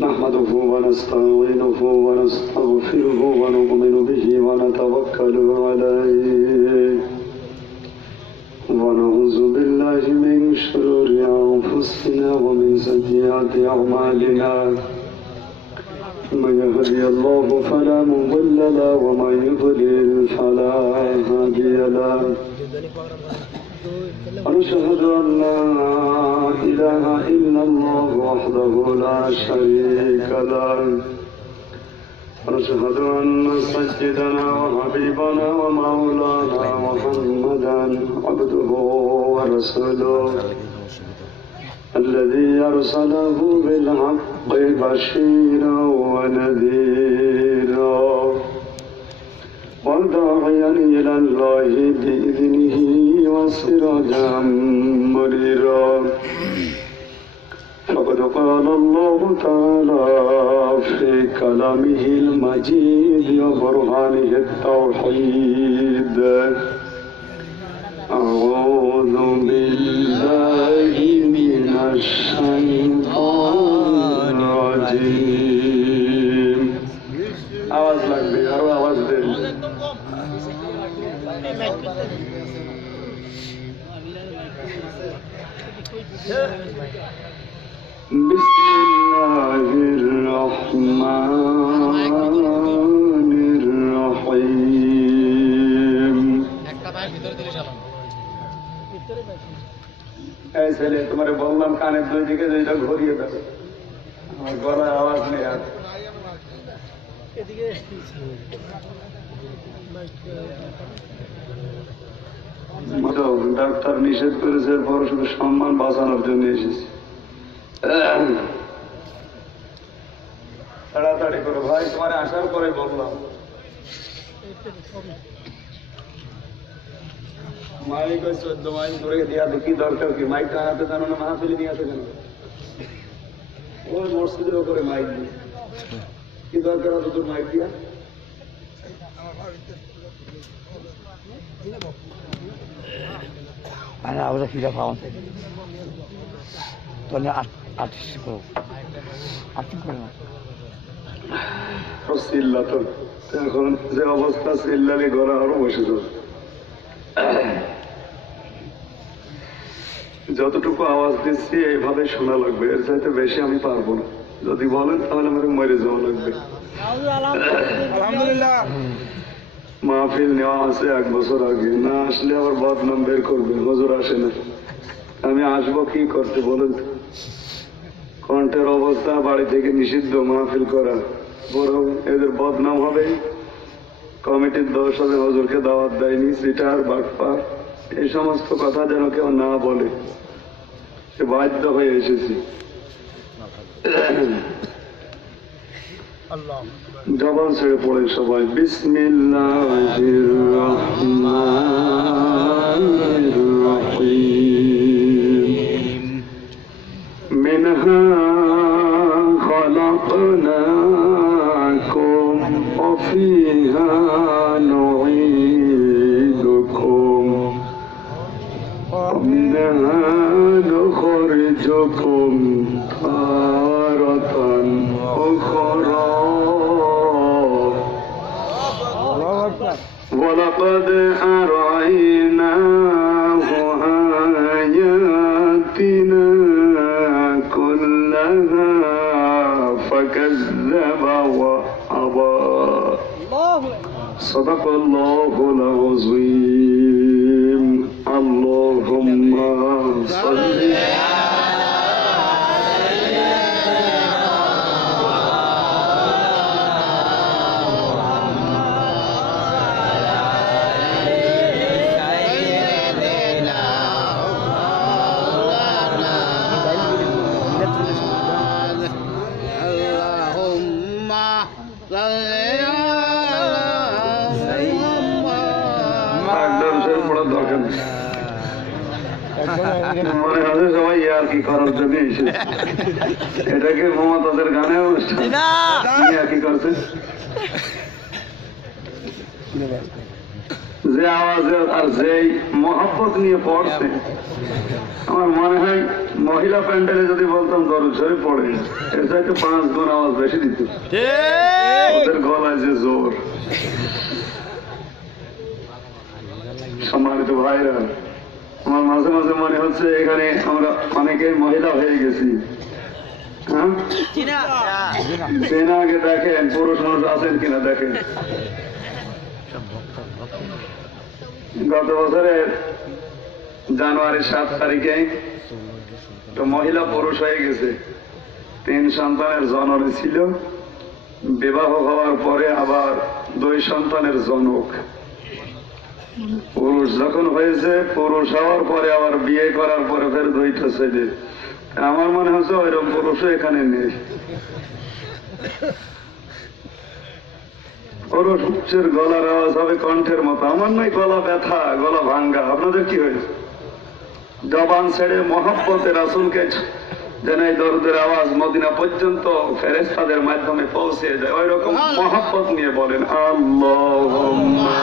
نحمده ونستعينه ونستغفره ونؤمن به ونتوكل عليه ونعوذ بالله من شرور أنفسنا ومن سيئات أعمالنا من يهدي الله فلا مضل له ومن يضلل فلا هادي له ونشهد أن لا إله إلا الله وحده لا شريك له ونشهد أن سيدنا وحبيبنا ومولانا محمدا عبده ورسوله الذي أرسله بالحق بشيرا ونذيرا وداعيا إلى الله بإذنه وسراجا منيرا فقد قال الله تعالى في كلامه المجيد وبرهانه التوحيد أعوذ بالله من الشيطان الرجيم আওয়াজ লাগবে আরো আওয়াজ দেন بسم الله الرحمن الرحيم এই ছেলে তোমারে বললাম কানের দুই দিকে যেটা ঘুরিয়ে দাও আমার গলায় আওয়াজ নেই আর ডাক্তার নিষেধ করেছে বড় শুধু সম্মান বাঁচানোর জন্য এসেছি তাড়াতাড়ি করো ভাই তোমার আসার পরে বললাম মাইক ওই 14 মাইল ধরে দেওয়া দেখি দরকার কি মাইকটা আনাতে জানো না মাহফিলে নিয়ে আসে কেন ওই মসজিদের ওপরে মাইক দিয়ে কি দরকার আছে তোর মাইক দিয়া أنا أقول لك إذا فهمت أنا أتشكر এখন যে অবস্থা চিল্লালে ঘরে আরো বসে যাবে যতটুকু আওয়াজ দিচ্ছি এইভাবে শোনা লাগবে এর চাইতে বেশি আমি পারবো না যদি বলেন তাহলে আমার মরে যাওয়া লাগবে আলহামদুলিল্লাহ মাহফিল নেওয়া আছে 1 বছর আগে না আসলে আবার বদনাম বের করবে হুজুর আসে না আমি আসবো কি করতে বলেন কণ্ঠের অবস্থা বাড়ি থেকে নিষিদ্ধ মাহফিল করা বরং এদের বদনাম হবে কমিটির দোষ হবে হুজুরকে দাওয়াত দেয়নি সিটার বাটপার এই সমস্ত কথা যেন কেউ না বলে সে বাধ্য হয়ে এসেছি জবান ছেড়ে পড়ে সবাই বিসমিল্লাহির রহমানির রহিম মিনহা খলাকনাকুম ওয়া ফিহা নুঈদুকুম ওয়া মিনহা নুখরিজুকুম তারাতান উখরা ولقد أريناه آياتنا كلها فكذب وأبى صدق الله العظيم اللهم صل মনে হয় সবাই আর কি করার জন্য এসেছে এটাকে মমতাদের গানে আর কি করছে যে যে আওয়াজে আর যেই মহব্বত নিয়ে পড়ছে, আমার মনে হয় মহিলা প্যান্ডেলে যদি বলতাম দরুদ শরীফ পড়ে, এর চাইতে 5 গুণ আওয়াজ বেশি দিত। ওদের গলায় যে জোর। সম্মানিত ভাইরা, আমার মাঝে মাঝে মনে হচ্ছে এখানে আমরা অনেকে মহিলা হয়ে গেছি। হ্যাঁ, আগে দেখেন পুরুষ মানুষ আছেন কিনা দেখেন। গত বছরের জানুয়ারি 7 তারিখে তো মহিলা পুরুষ হয়ে গেছে। 3 সন্তানের জননী ছিল, বিবাহ হওয়ার পরে আবার 2 সন্তানের জনক। পুরুষ যখন হয়েছে, পুরুষ হওয়ার পরে আবার বিয়ে করার পরে ফের 2টা ছেলে। আমার মনে হচ্ছে ওইরকম পুরুষও এখানে নেই। পুরুষের গলার আওয়াজ হবে কণ্ঠের মতো। আমার নয় গলা ব্যথা, গলা ভাঙ্গা। আপনাদের কি হয়েছে? জবান ছেড়ে মহব্বতের রাসূলকে যেন এই দরুদের আওয়াজ মদিনা পর্যন্ত ফেরেশতাদের মাধ্যমে পৌঁছে যায়, ওই রকম মহব্বত নিয়ে বলেন আল্লাহুম্মা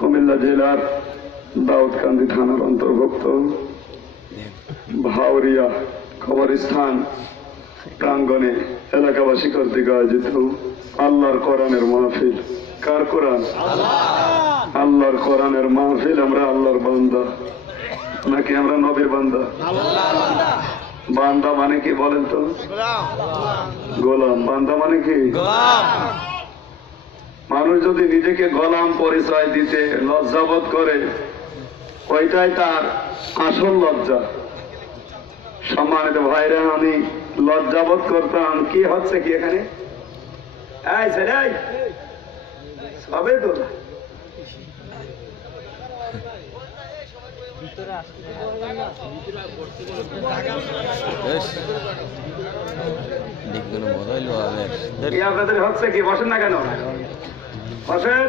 কুমিল্লা জেলার দাউদকান্দি থানার অন্তর্ভুক্ত ভাওরিয়া কবরস্থান প্রাঙ্গণে এলাকাবাসী কর্তৃক আয়োজিত আল্লাহর কোরআনের মাহফিল। কার কোরআন? আল্লাহর কোরআনের মাহফিল। আমরা আল্লাহর বান্দা নাকি আমরা নবীর বান্দা? বান্দা মানে কি বলেন তো? গোলাম। বান্দা মানে কি? মানুষ যদি নিজেকে গোলাম পরিচয় দিতে লজ্জাবোধ করে, ওইটাই তার আসল লজ্জা। সম্মানিত ভাইরা, আমি লজ্জাবোধ করতাম। কি হচ্ছে কি এখানে? সবে তো আপনাদের হচ্ছে কি? বসেন না কেন? বসেন।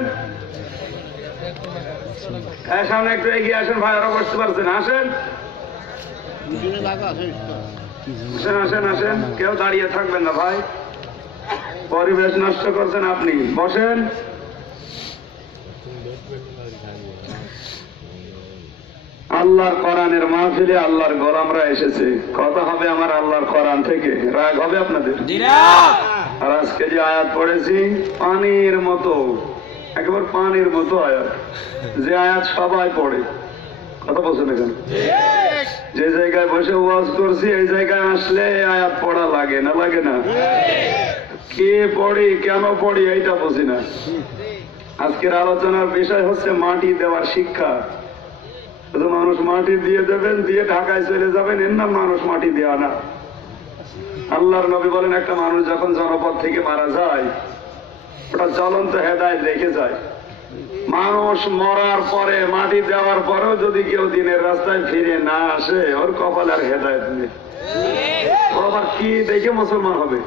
সামনে একটু এগিয়ে আসেন ভাই, ওরা বসতে পারছেন। আসেন আসেন আসেন আসেন, কেউ দাঁড়িয়ে থাকবেন না ভাই, পরিবেশ নষ্ট করছেন আপনি। বসেন। আল্লাহর কোরআনের মাহফিলে আল্লাহর গোলামরা এসেছে। কথা হবে আমার আল্লাহর কোরআন থেকে। রাগ হবে আপনাদের? আর আজকে যে আয়াত পড়েছি, পানির মতো, একেবারে পানির মতো আয়াত, যে আয়াত সবাই পড়ে। কথা বলছেন এখানে? যে জায়গায় বসে ওয়াজ করছি, এই জায়গায় আসলে আয়াত পড়া লাগে না? লাগে না? কে পড়ি, কেন পড়ি, এইটা বুঝি না। আজকের আলোচনার বিষয় হচ্ছে মাটি দেওয়ার শিক্ষা। মানুষ মাটি দিয়ে দেবেন, দিয়ে ঢাকায় চলে যাবেন, এর নাম মানুষ মাটি দেওয়া না। আল্লাহর নবী বলেন, একটা মানুষ যখন জনপদ থেকে মারা যায়, ওটা জ্বলন্ত হেদায়েত রেখে যায়। মানুষ মরার পরে, মাটি দেওয়ার পরেও যদি কেউ দিনের রাস্তায় ফিরে না আসে, ওর কপালে আর হেদায়েত নেই। ও আবার কি দেখে মুসলমান হবে?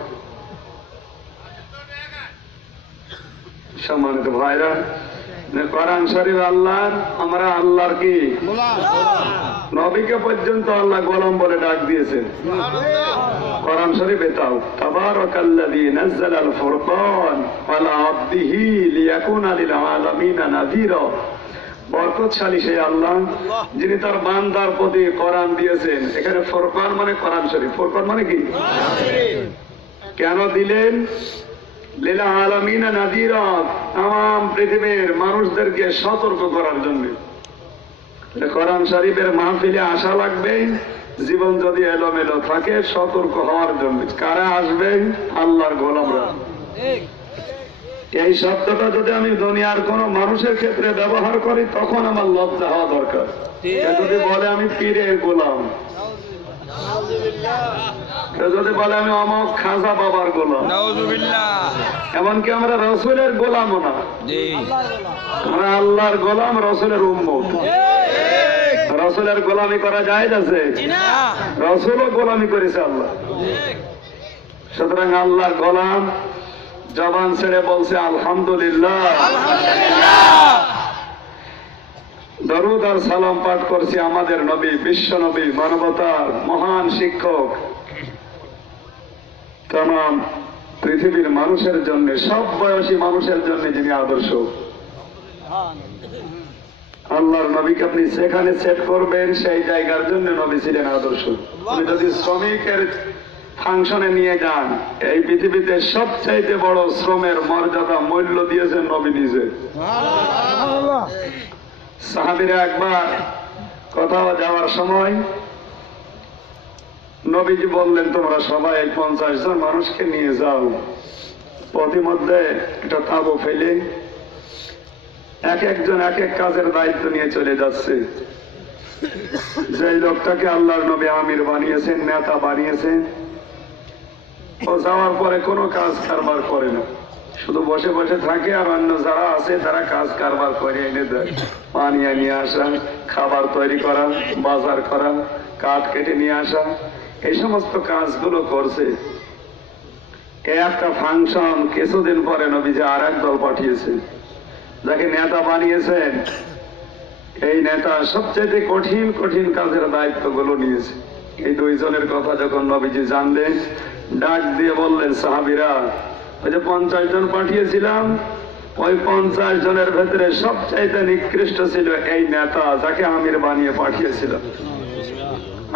সম্মানিত ভাইরা, কোরআন শরীফ আল্লাহর, আমরা আল্লাহর কি নবীকে পর্যন্ত আল্লাহ গোলাম বলে ডাক দিয়েছেন। কোরআন শরীফে তাও তাবারাকাল্লাযী নাযালাল ফুরকান আলা আবদিহি লিয়াকুনা লিল আলামিনা নাযীরা। বরকতশালী সেই আল্লাহ যিনি তার বান্দার প্রতি কোরআন দিয়েছেন। এখানে ফুরকান মানে কোরআন শরীফ। ফুরকান মানে কি? কেন দিলেন? লিল আলামিনা নাযীরা, তাম পৃথিবীর মানুষদেরকে সতর্ক করার জন্য। কোরআন শরীফের মাহফিলে আসা লাগবে, জীবন যদি এলোমেলো থাকে সতর্ক হওয়ার জন্য। কারা আসবে? আল্লাহর গোলামরা। এই শব্দটা যদি আমি দুনিয়ার কোন মানুষের ক্ষেত্রে ব্যবহার করি, তখন আমার লজ্জা হওয়া দরকার। যদি বলে আমি পীরের গোলাম, যদি বলে আমি অমক খাজা বাবার গোলাম, এমনকি আমরা রসুলের গোলামও না, আমরা আল্লাহর গোলাম, রসুলের উম্মত। রসুলের গোলামি করা যায় আছে? রসুলও গোলামি করেছে আল্লাহ। সুতরাং আল্লাহর গোলাম জবান ছেড়ে বলছে আলহামদুলিল্লাহ, দরুদ আর সালাম পাঠ করছি আমাদের নবী, বিশ্ব নবী, মানবতার মহান শিক্ষক, তামাম পৃথিবীর মানুষের জন্য, সব বয়সী মানুষের জন্য যিনি আদর্শ। আল্লাহর নবীকে আপনি যেখানে সেট করবেন সেই জায়গার জন্য নবী ছিলেন আদর্শ। আপনি যদি শ্রমিকের ফাংশনে নিয়ে যান, এই পৃথিবীতে সবচাইতে বড় শ্রমের মর্যাদা মূল্য দিয়েছেন নবী নিজে। সাহাবীরা একবার কোথাও যাওয়ার সময় নবীজি বললেন, তোমরা সবাই 50 জন মানুষকে নিয়ে যাও, পথিমধ্যে একটা তাঁবু ফেলে এক একজন এক এক কাজের দায়িত্ব নিয়ে চলে যাচ্ছে। যে লোকটাকে আল্লাহর নবী আমির বানিয়েছেন, নেতা বানিয়েছেন, ও যাওয়ার পরে কোনো কাজ কারবার করে না, শুধু বসে বসে থাকে, আর অন্য যারা আছে তারা কাজ কারবার করে এনে দেয়। পানি নিয়ে আসা, খাবার তৈরি করা, বাজার করা, কাঠ কেটে নিয়ে আসা, এই সমস্ত কাজগুলো করছে। এই একটা ফাংশন কিছুদিন পরে নবীজি আর এক দল পাঠিয়েছে, যাকে নেতা বানিয়েছেন। এই নেতা সবচেয়ে কঠিন কঠিন কাজের দায়িত্বগুলো নিয়েছে। এই দুইজনের কথা যখন নবীজি জানলেন, ডাক দিয়ে বললেন, সাহাবীরা, ওই যে 50 জন পাঠিয়েছিলাম, ওই 50 জনের ভেতরে সবচাইতে নিকৃষ্ট ছিল এই নেতা, যাকে আমির বানিয়ে পাঠিয়েছিলাম।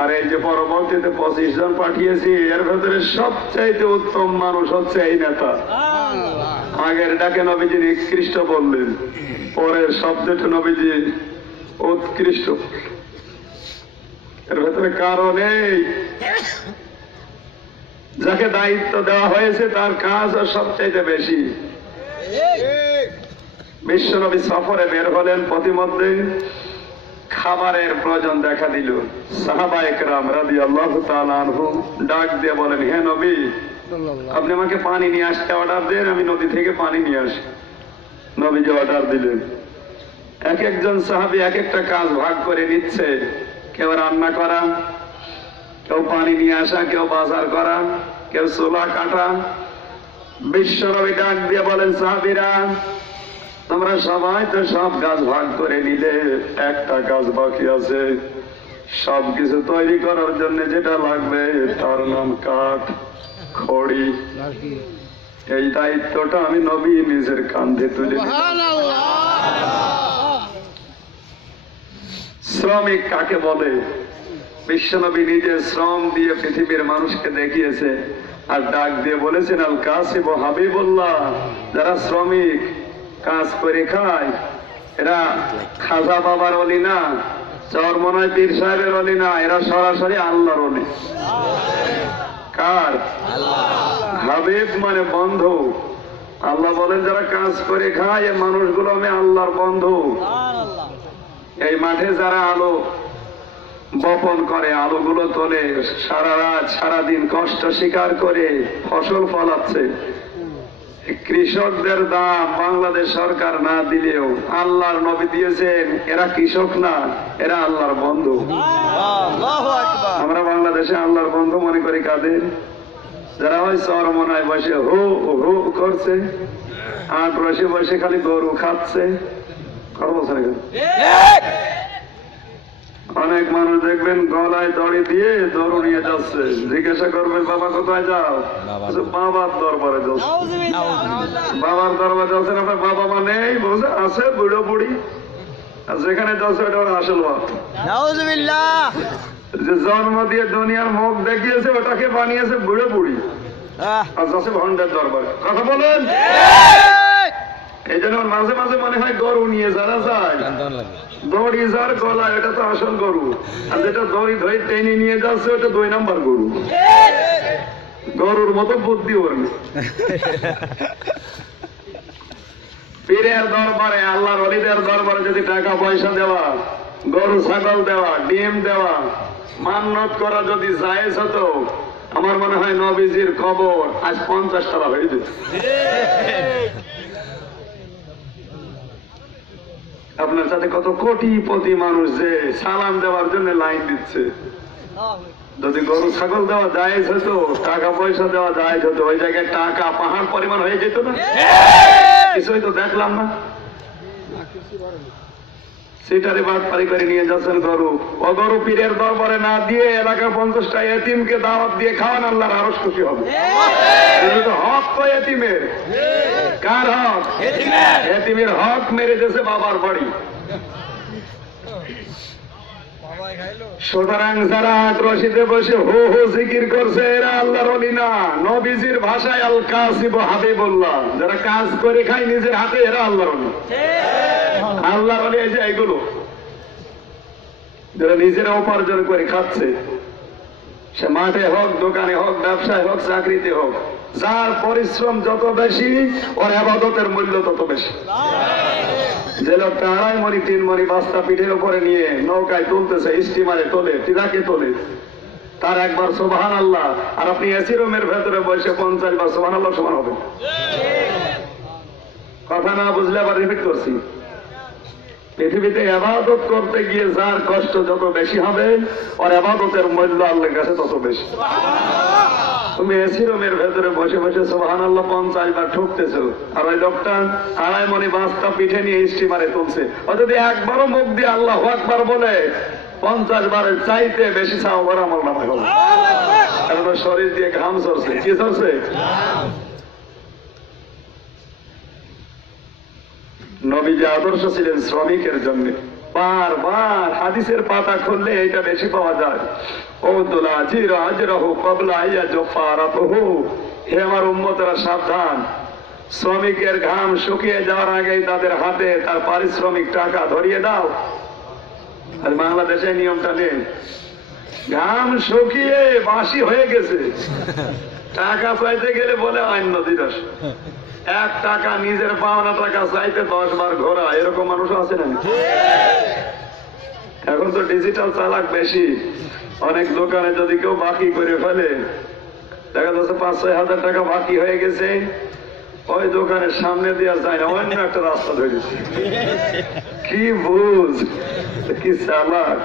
আর এই যে পরবর্তীতে 25 জন পাঠিয়েছি, এর ভেতরে সবচাইতে উত্তম মানুষ হচ্ছে এই নেতা। আগের ডাকে নবীজি নিকৃষ্ট বললেন, পরের শব্দটা নবীজি উৎকৃষ্ট। এর ভেতরে কারণে যাকে দায়িত্ব দেওয়া হয়েছে তার কাজ সবচাইতে বেশি। বিশ্বনবী সফরে বের হলেন, পথিমধ্যে খাবারের প্রয়োজন দেখা দিল। সাহাবায়ে কেরাম রাদিয়াল্লাহু তাআলা আনহুম ডাক দিয়ে বলেন, হে নবী, আপনি আমাকে পানি নিয়ে আসতে অর্ডার দেন, আমি নদী থেকে পানি নিয়ে আসি। নবীজি অর্ডার দিলেন। এক একজন সাহাবী এক একটা কাজ ভাগ করে নিচ্ছে, কেউ রান্না করা, কেউ পানি নিয়ে আসা, কেউ বাজার করা, কেউ চুলা কাটা। বিশ্বনবী ডাক দিয়ে বলেন, সাহাবীরা, তোমরা সবাই তো সব কাজ ভাগ করে নিলে, একটা কাজ বাকি আছে। সবকিছু তৈরি করার জন্য যেটা লাগবে তার নাম কাঠ, খড়ি। এই দায়িত্বটা আমি নবী নিজের কাঁধে তুলে নিলাম। শ্রমিক কাকে বলে? বিশ্বনবী নিজে শ্রম দিয়ে পৃথিবীর মানুষকে দেখিয়েছে, আর ডাক দিয়ে বলেছেন, আল কাসিব হাবিবুল্লাহ। যারা শ্রমিক কাজ করে খায়, এরা খাজা বাবার অলি না, চরমনায় পীর সাহেবের অলি না, এরা সরাসরি আল্লাহর অলি। কার? হাবিব মানে বন্ধু। আল্লাহ বলেন, যারা কাজ করে খায় এই মানুষগুলো আমি আল্লাহর বন্ধু। এই মাঠে যারা আলো বপন করে, আলোগুলো তোলে, সারা রাত সারাদিন কষ্ট স্বীকার করে ফসল ফলাচ্ছে, কৃষকদের দাম বাংলাদেশ সরকার না দিলেও আল্লাহর নবী দিয়েছেন। এরা কৃষক না, এরা আল্লাহর বন্ধু। আমরা বাংলাদেশে আল্লাহর বন্ধু মনে করি কাদের? যারা ওই চরমনায় বসে হু হু করছে, আর বসে বসে খালি গরু খাচ্ছে। কথা বলছে না? অনেক মানুষ দেখবেন গলায় দড়ি দিয়ে গরু নিয়ে যাচ্ছে, জিজ্ঞাসা করবেন, বাবা কোথায় যাও? বাবার দরবারে যাচ্ছে। বাবার দরবারে যাচ্ছেন, আপনার বাবা মা নেই, বলছে আছে বুড়ো বুড়ি, আর যেখানে যাচ্ছে ওটা আসল বাপ। যে জন্ম দিয়ে দুনিয়ার মুখ দেখিয়েছে ওটাকে বানিয়েছে বুড়ো বুড়ি, আর যাচ্ছে ভণ্ডের দরবারে। কথা বলেন। এই জন্য মাঝে মাঝে মনে হয় গরু নিয়ে যারা যায়, দড়ি যার গলায় এটা তো আসল গরু, আর যেটা দড়ি ধরে টেনে নিয়ে যাচ্ছে ওটা 2 নাম্বার গরু। গরুর মতো বুদ্ধি ওর। পীরের দরবারে, আল্লাহর ওলিদের দরবারে যদি টাকা পয়সা দেওয়া, গরু ছাগল দেওয়া, ডিম দেওয়া, মান্নত করা যদি জায়েজ হতো, আমার মনে হয় নবীজির কবর আজ 50 টাকা হয়ে যেত। আপনার সাথে কত কোটিপতি মানুষ যে সালাম দেওয়ার জন্য লাইন দিচ্ছে। যদি গরু ছাগল দেওয়া জায়েজ হতো, টাকা পয়সা দেওয়া জায়েজ হতো, ওই জায়গায় টাকা পাহাড় পরিমাণ হয়ে যেত না? কিছুই তো দেখলাম না। সিটারে বাটপারি করে নিয়ে যাচ্ছেন গরু। ও গরু পীরের দরবারে না দিয়ে এলাকার 50টা এতিমকে দাওয়াত দিয়ে খাওয়ান, আল্লাহর আরশ খুশি হবে। হক তো এতিমের। কার হক? এতিমের হক মেরে দিয়েছে বাবার বাড়ি। সুতরাং যারা রশিদে বসে হো হো জিকির করছে এরা আল্লাহর ওলি না। নবীজির ভাষায় আল কাসিব হাবিবুল্লাহ, যারা কাজ করে খায় নিজের হাতে, এরা আল্লাহর ওলি। আল্লাহর ওলি এই যে এগুলো যারা নিজেরা উপার্জন করে খাচ্ছে, সে মাঠে হোক, দোকানে হোক, ব্যবসায় হোক, চাকরিতে হোক, যার পরিশ্রম যত বেশি ওর ইবাদতের মূল্য তত বেশি। যে লোকটা 2.5 মণি 3 মণি বাস্তা পিঠের উপরে নিয়ে নৌকায় তুলতেছে, স্টিমারে তোলে, টিরাকে তোলে, তার একবার সুবহানাল্লাহ আর আপনি এসি রুমের ভেতরে বসে 50 বার সুবহানাল্লাহ সমান হবে। কথা না বুঝলে আবার রিপিট করছি। পৃথিবীতে ইবাদত করতে গিয়ে যার কষ্ট যত বেশি হবে ওর ইবাদতের মূল্য আল্লাহর কাছে তত বেশি। তুমি এসি রুমের ভেতরে বসে বসে সুবহানাল্লাহ 50 বার ঠুকতেছো, আর ওই লোকটা 2.5 মণি বাস্তা পিঠে নিয়ে স্টিমারে তুলছে। ও যদি একবারও মুখ দিয়ে আল্লাহু আকবার বলে 50 বারের চাইতে বেশি সাওয়ার আমার নামে হবে। কারণ শরীর দিয়ে ঘাম ঝরছে। কি ঝরছে? নবীজি আদর্শ ছিলেন শ্রমিকের জন্য। বারবার হাদিসের পাতা খুললে এটা বেশি পাওয়া যায়। হে আমার উম্মতেরা সাবধান, শ্রমিকের ঘাম শুকিয়ে যাওয়ার আগেই তাদের হাতে তার পারিশ্রমিক টাকা ধরিয়ে দাও। আর বাংলাদেশে নিয়মটা নেই। ঘাম শুকিয়ে বাসি হয়ে গেছে, টাকা চাইতে গেলে বলে অন্য দিবস। 1 টাকা নিজের পাওনা টাকা চাইতে 10 বার ঘোরা, এরকম মানুষ আছে না? এখন তো ডিজিটাল চালাক বেশি। অনেক দোকানে যদি কেউ বাকি করে ফেলে, দেখা যাচ্ছে 5-6 হাজার টাকা বাকি হয়ে গেছে, ওই দোকানের সামনে দিয়ে যায় না, অন্য একটা রাস্তা ধরেছে। কি বুঝ, কি চালাক!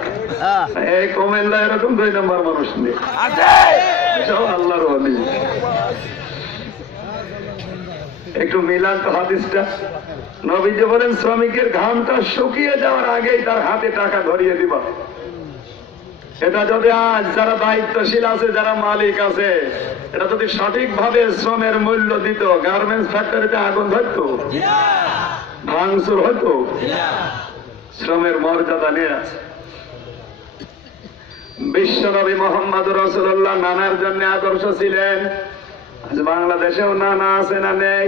এই কুমিল্লা এরকম 2 নম্বর মানুষ নেই, সব আল্লাহর ওলি। একটু মিলান তো হাদিসটা। নবীজি বলেন শ্রমিকের ঘামটা শুকিয়ে যাওয়ার আগেই তার হাতে টাকা ধরিয়ে দিবা। এটা যদি আজ যারা দায়িত্বশীল আছে, যারা মালিক আছে, এটা যদি সঠিকভাবে শ্রমের মূল্য দিত, গার্মেন্টস ফ্যাক্টরিতে আগুন ধরতো, ভাঙচুর হতো। শ্রমের মর্যাদা নিয়ে আছে। বিশ্বনবী মুহাম্মদুর রাসূলুল্লাহ নানার জন্য আদর্শ ছিলেন। আজ বাংলাদেশেও নানা আছে না নেই?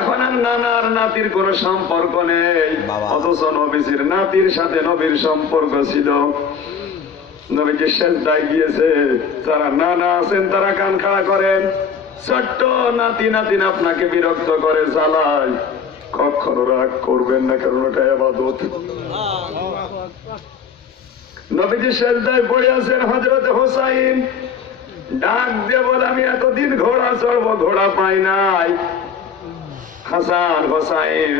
এখন আর নানার নাতির কোন সম্পর্ক নেই, অথচ নবীজির নাতির সাথে নবীর সম্পর্ক ছিল। নবীজি সেজদায় গিয়েছে, যারা নানা আছেন তারা কান খাড়া করেন। ছোট্ট নাতি নাতিন আপনাকে বিরক্ত করে জ্বালায়, কখনো রাগ করবেন না, কারণ ওটা ইবাদত। নবীজি সেজদায় পড়ে আছেন, হযরত হুসাইন ডাক দিয়ে বলে আমি এতদিন ঘোড়া চড়বো, ঘোড়া পাই নাই। হাসান হোসাইন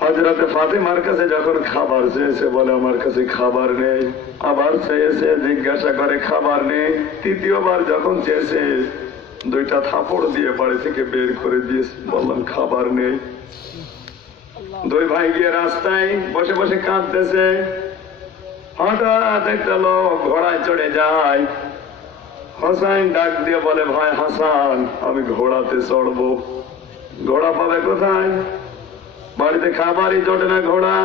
হযরতে ফাতেমার কাছে যখন খাবার চেয়েছে, বলে আমার কাছে খাবার নেই। আবার চেয়েছে, জিজ্ঞাসা করে খাবার নেই। তৃতীয়বার যখন চেয়েছে, 2টা থাপড় দিয়ে বাড়ি থেকে বের করে দিয়েছে, বললাম খাবার নেই। 2 ভাই গিয়ে রাস্তায় বসে বসে কাঁদতেছে। হঠাৎ একটা লোক ঘোড়ায় চড়ে যায়। হোসাইন ডাক দিয়ে বলে, ভাই হাসান, আমি ঘোড়াতে চড়বো। ঘোড়া পাবে কোথায়? বাড়িতে খাবারই জোটে না ঘোড়া।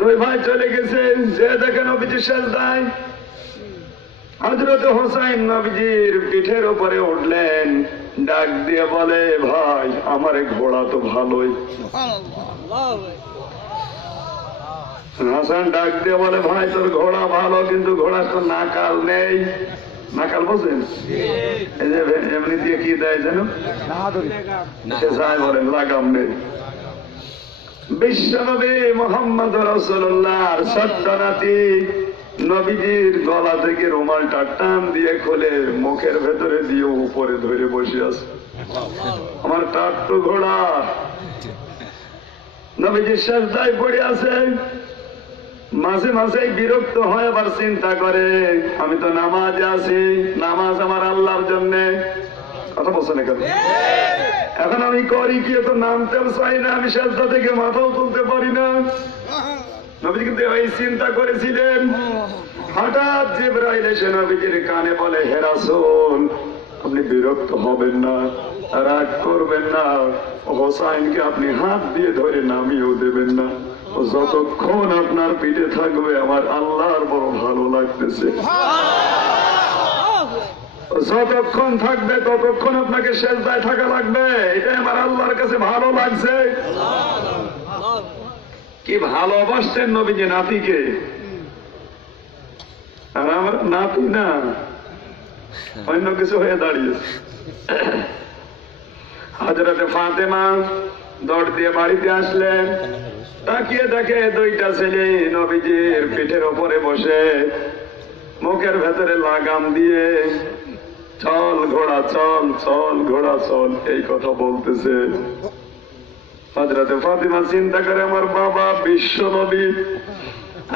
2 ভাই চলে গেছে, যে দেখে নবীজি সেজদায়। হযরত হোসাইন নবীজির পিঠের উপরে উঠলেন, ডাক দিয়ে বলে, ভাই আমার ঘোড়া তো ভালোই। হাসান ডাক দিয়ে বলে, ভাই তোর ঘোড়া ভালো, কিন্তু ঘোড়া তো নাকাল নেই। নাকাল বোঝেন? এই যে এমনি দিয়ে কি দেয় যেন, সে যাই বলেন, লাগাম নেই। বিশ্বনবী মুহাম্মদ রাসূলুল্লাহর ছোট্ট নাতি নবীজির গলা থেকে রুমালটা টান দিয়ে খুলে মুখের ভেতরে দিয়ে উপরে ধরে বসে আছে। আমার টাট্টু ঘোড়া। নবীজি সেজদায় পড়ে আছে। মাঝে মাঝে বিরক্ত হয়, আবার চিন্তা করে আমি তো নামাজে আছি, নামাজ আমার আল্লাহর জন্য। কথা বলছে না কেন? এখন আমি করি কি, তো নামতেও চাই না, আমি সেজদা থেকে মাথাও তুলতে পারি না। নবী কিন্তু এই চিন্তা করেছিলেন। হঠাৎ জিবরাইল এসে নবীজির কানে বলে, হে রাসূল, আপনি বিরক্ত হবেন না, রাগ করবেন না, হোসাইনকে আপনি হাত দিয়ে ধরে নামিয়েও দেবেন না। যতক্ষণ আপনার পিঠে থাকবে আমার আল্লাহর বড় ভালো লাগতেছে। যতক্ষণ থাকবে ততক্ষণ আপনাকে সেজদায় থাকা লাগবে, এটাই আমার আল্লাহর কাছে ভালো লাগছে। কি ভালোবাসতেন নবীজি নাতিকে, আর আমার নাতি না অন্য কিছু হয়ে দাঁড়িয়েছে। হযরতে ফাতেমা দৌড় দিয়ে বাড়িতে আসলেন, তাকিয়ে দেখে দুইটা ছেলে নবীজির পিঠের ওপরে বসে মুখের ভেতরে লাগাম দিয়ে চল ঘোড়া চল, চল ঘোড়া চল, এই কথা বলতেছে। হযরতে ফাতেমা চিন্তা করে, আমার বাবা বিশ্ব নবী,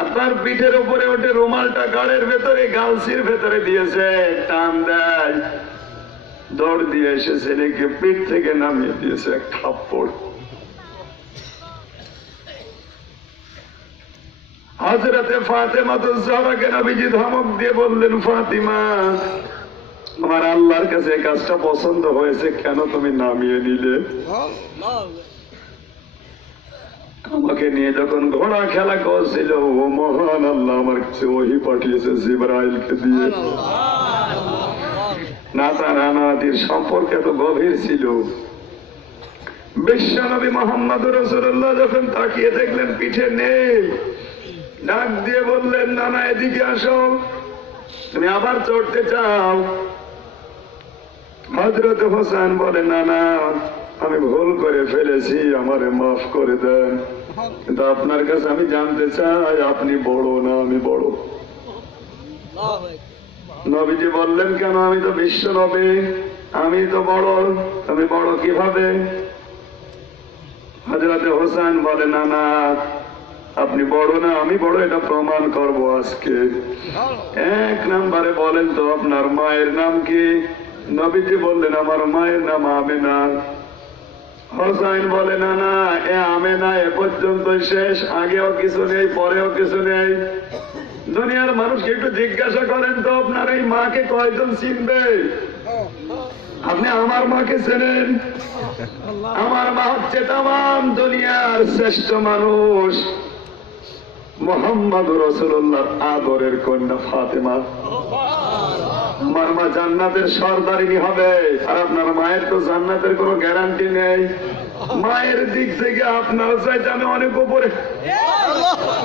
আপনার পিঠের উপরে ওঠে রুমালটা গাড়ের ভেতরে গালসির ভেতরে দিয়েছে, টান দেয়, দৌড় দিয়ে এসে ছেলেকে পিঠ থেকে নামিয়ে দিয়েছে এক থাপ্পড়। হযরতে ফাতেমা তো জহরাকে নবীজি ধমক দিয়ে বললেন, ফাতিমা, আমার আল্লাহর কাছে এই কাজটা পছন্দ হয়েছে, কেন তুমি নামিয়ে নিলে? আমাকে নিয়ে যখন ঘোড়া খেলা করছিল, ও মহান আল্লাহ আমার কাছে ওহী পাঠিয়েছে জিবরাইলকে দিয়ে। নাতা নাতির সম্পর্ক এত গভীর ছিল। বিশ্বনবী মুহাম্মদুর রাসূলুল্লাহ যখন তাকিয়ে দেখলেন পিঠে নেই, ডাক দিয়ে বললেন, নানা এদিকে আসো, তুমি আবার চড়তে চাও? হযরত হোসেন বলে, নানা আমি ভুল করে ফেলেছি, আমারে মাফ করে দেন, কিন্তু আপনার কাছে আমি জানতে চাই আপনি বড় না আমি বড়? নবীজি বললেন, কেন, আমি তো বিশ্ব নবী, আমি তো বড়, তুমি বড় কিভাবে? হযরতে হোসেন বলে, না না, আপনি বড় না আমি বড়, এটা প্রমাণ করব আজকে। এক নম্বরে বলেন তো আপনার মায়ের নাম কি? নবীজি বললেন, আমার মায়ের নাম আমেনা। হোসাইন বলে, না না, এ আমেনা এ পর্যন্ত শেষ, আগেও কিছু নেই পরেও কিছু নেই। দুনিয়ার মানুষকে একটু জিজ্ঞাসা করেন তো আপনার এই মাকে কয়জন চিনবে? আপনি আমার মাকে চেনেন? আমার মা হচ্ছে তামাম দুনিয়ার শ্রেষ্ঠ মানুষ, মুহাম্মদুর রাসূলুল্লাহর আদরের কন্যা ফাতেমা। আমার মা জান্নাতের সরদারিনী হবে, আর আপনার মায়ের তো জান্নাতের কোনো গ্যারান্টি নেই। মায়ের দিক থেকে আপনার চাইতে আমি অনেক উপরে।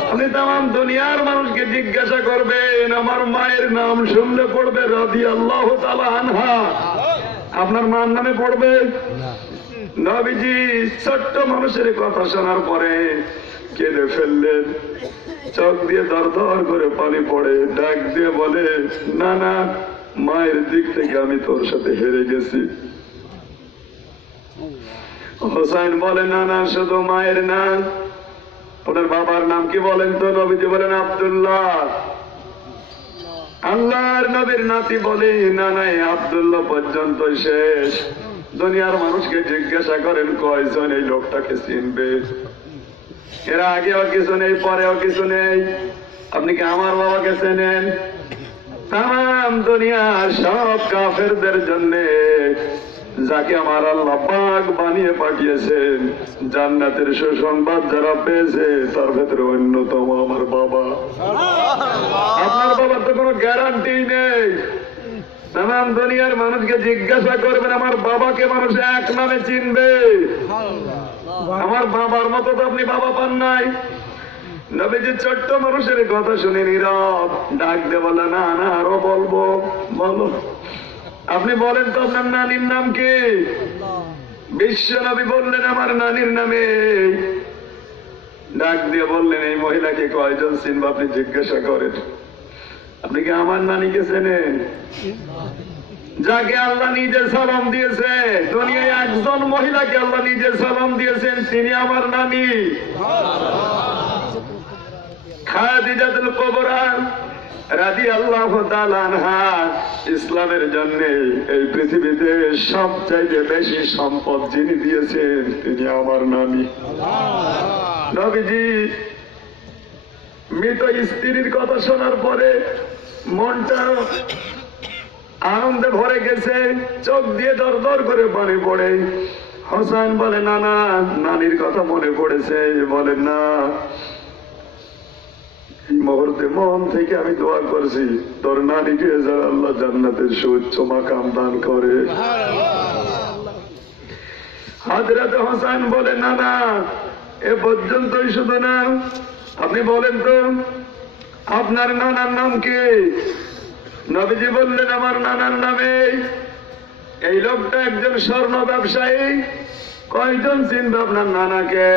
আপনি তামাম দুনিয়ার মানুষকে জিজ্ঞাসা করবেন, আমার মায়ের নাম শুনলে পড়বে রাদিয়াল্লাহু তাআলা আনহা, আপনার মার নামে পড়বে? নবীজি ছোট্ট মানুষের কথা শোনার পরে কেঁদে ফেললেন, চোখ দিয়ে দর দর করে পানি পড়ে, ডাক দিয়ে বলে, না না, মায়ের দিক থেকে আমি তোর সাথে হেরে গেছি। হোসাইন বলে, না না, শুধু মায়ের না, ওনার বাবার নাম কি বলেন তো? নবীজি বলেন, আব্দুল্লাহ। আল্লাহর নবীর নাতি বলে, না না, আব্দুল্লাহ পর্যন্ত শেষ। দুনিয়ার মানুষকে জিজ্ঞাসা করেন কয়জন এই লোকটাকে চিনবে? এর আগেও কিছু নেই পরেও কিছু নেই। আপনি কি আমার বাবাকে চেনেন? তাম দুনিয়ার সব কাফেরদের জন্য যাকে আমার আল্লাহ পাক বানিয়ে পাঠিয়েছেন, জান্নাতের সুসংবাদ যারা পেয়েছে তার ভেতরে অন্যতম আমার বাবা। আপনার বাবার তো কোনো গ্যারান্টি নেই। তাম দুনিয়ার মানুষকে জিজ্ঞাসা করবেন, আমার বাবাকে মানুষ এক নামে চিনবে। আমার বাবার মতো তো আপনি বাবা পান নাই। নবীজি ছোট্ট মানুষের কথা শুনে নীরব, ডাক দিয়ে বলে, না না, আরো বলবো, বলো। আপনি বলেন তো আপনার নানির নাম কি? বিশ্ব নবী বললেন, আমার নানির নামে। ডাক দিয়ে বললেন, এই মহিলাকে কয়জন চিনবো আপনি জিজ্ঞাসা করেন। আপনি কি আমার নানিকে চেনেন? যাকে আল্লাহ নিজে সালাম দিয়েছে, দুনিয়ায় একজন মহিলাকে আল্লাহ নিজে সালাম দিয়েছেন, তিনি আমার নানি। খাদিজাতুল কুবরা রাদিয়াল্লাহু তাআলা আনহা ইসলামের জন্য এই পৃথিবীতে সবচাইতে বেশি সম্পদ যিনি দিয়েছেন তিনি আমার নানি। নবীজি মৃত স্ত্রীর কথা শোনার পরে মনটা আনন্দে ভরে গেছে, চোখ দিয়ে দর দর করে পানি পড়ে। হোসেন বলে, না না, নানির কথা মনে পড়েছে। বলে, না, এই মুহূর্তে মন থেকে আমি দোয়া করছি তোর নানিকে যেন আল্লাহ জান্নাতের সুউচ্চ মাকাম দান করে। হযরত হোসেন বলে, না না, এ পর্যন্তই শুধু না, আপনি বলেন তো আপনার নানার নাম কি? নবীজি বললেন, আমার নানার নামে এই লোকটা একজন স্বর্ণ ব্যবসায়ী। কয়জন চিনবে আপনার নানাকে?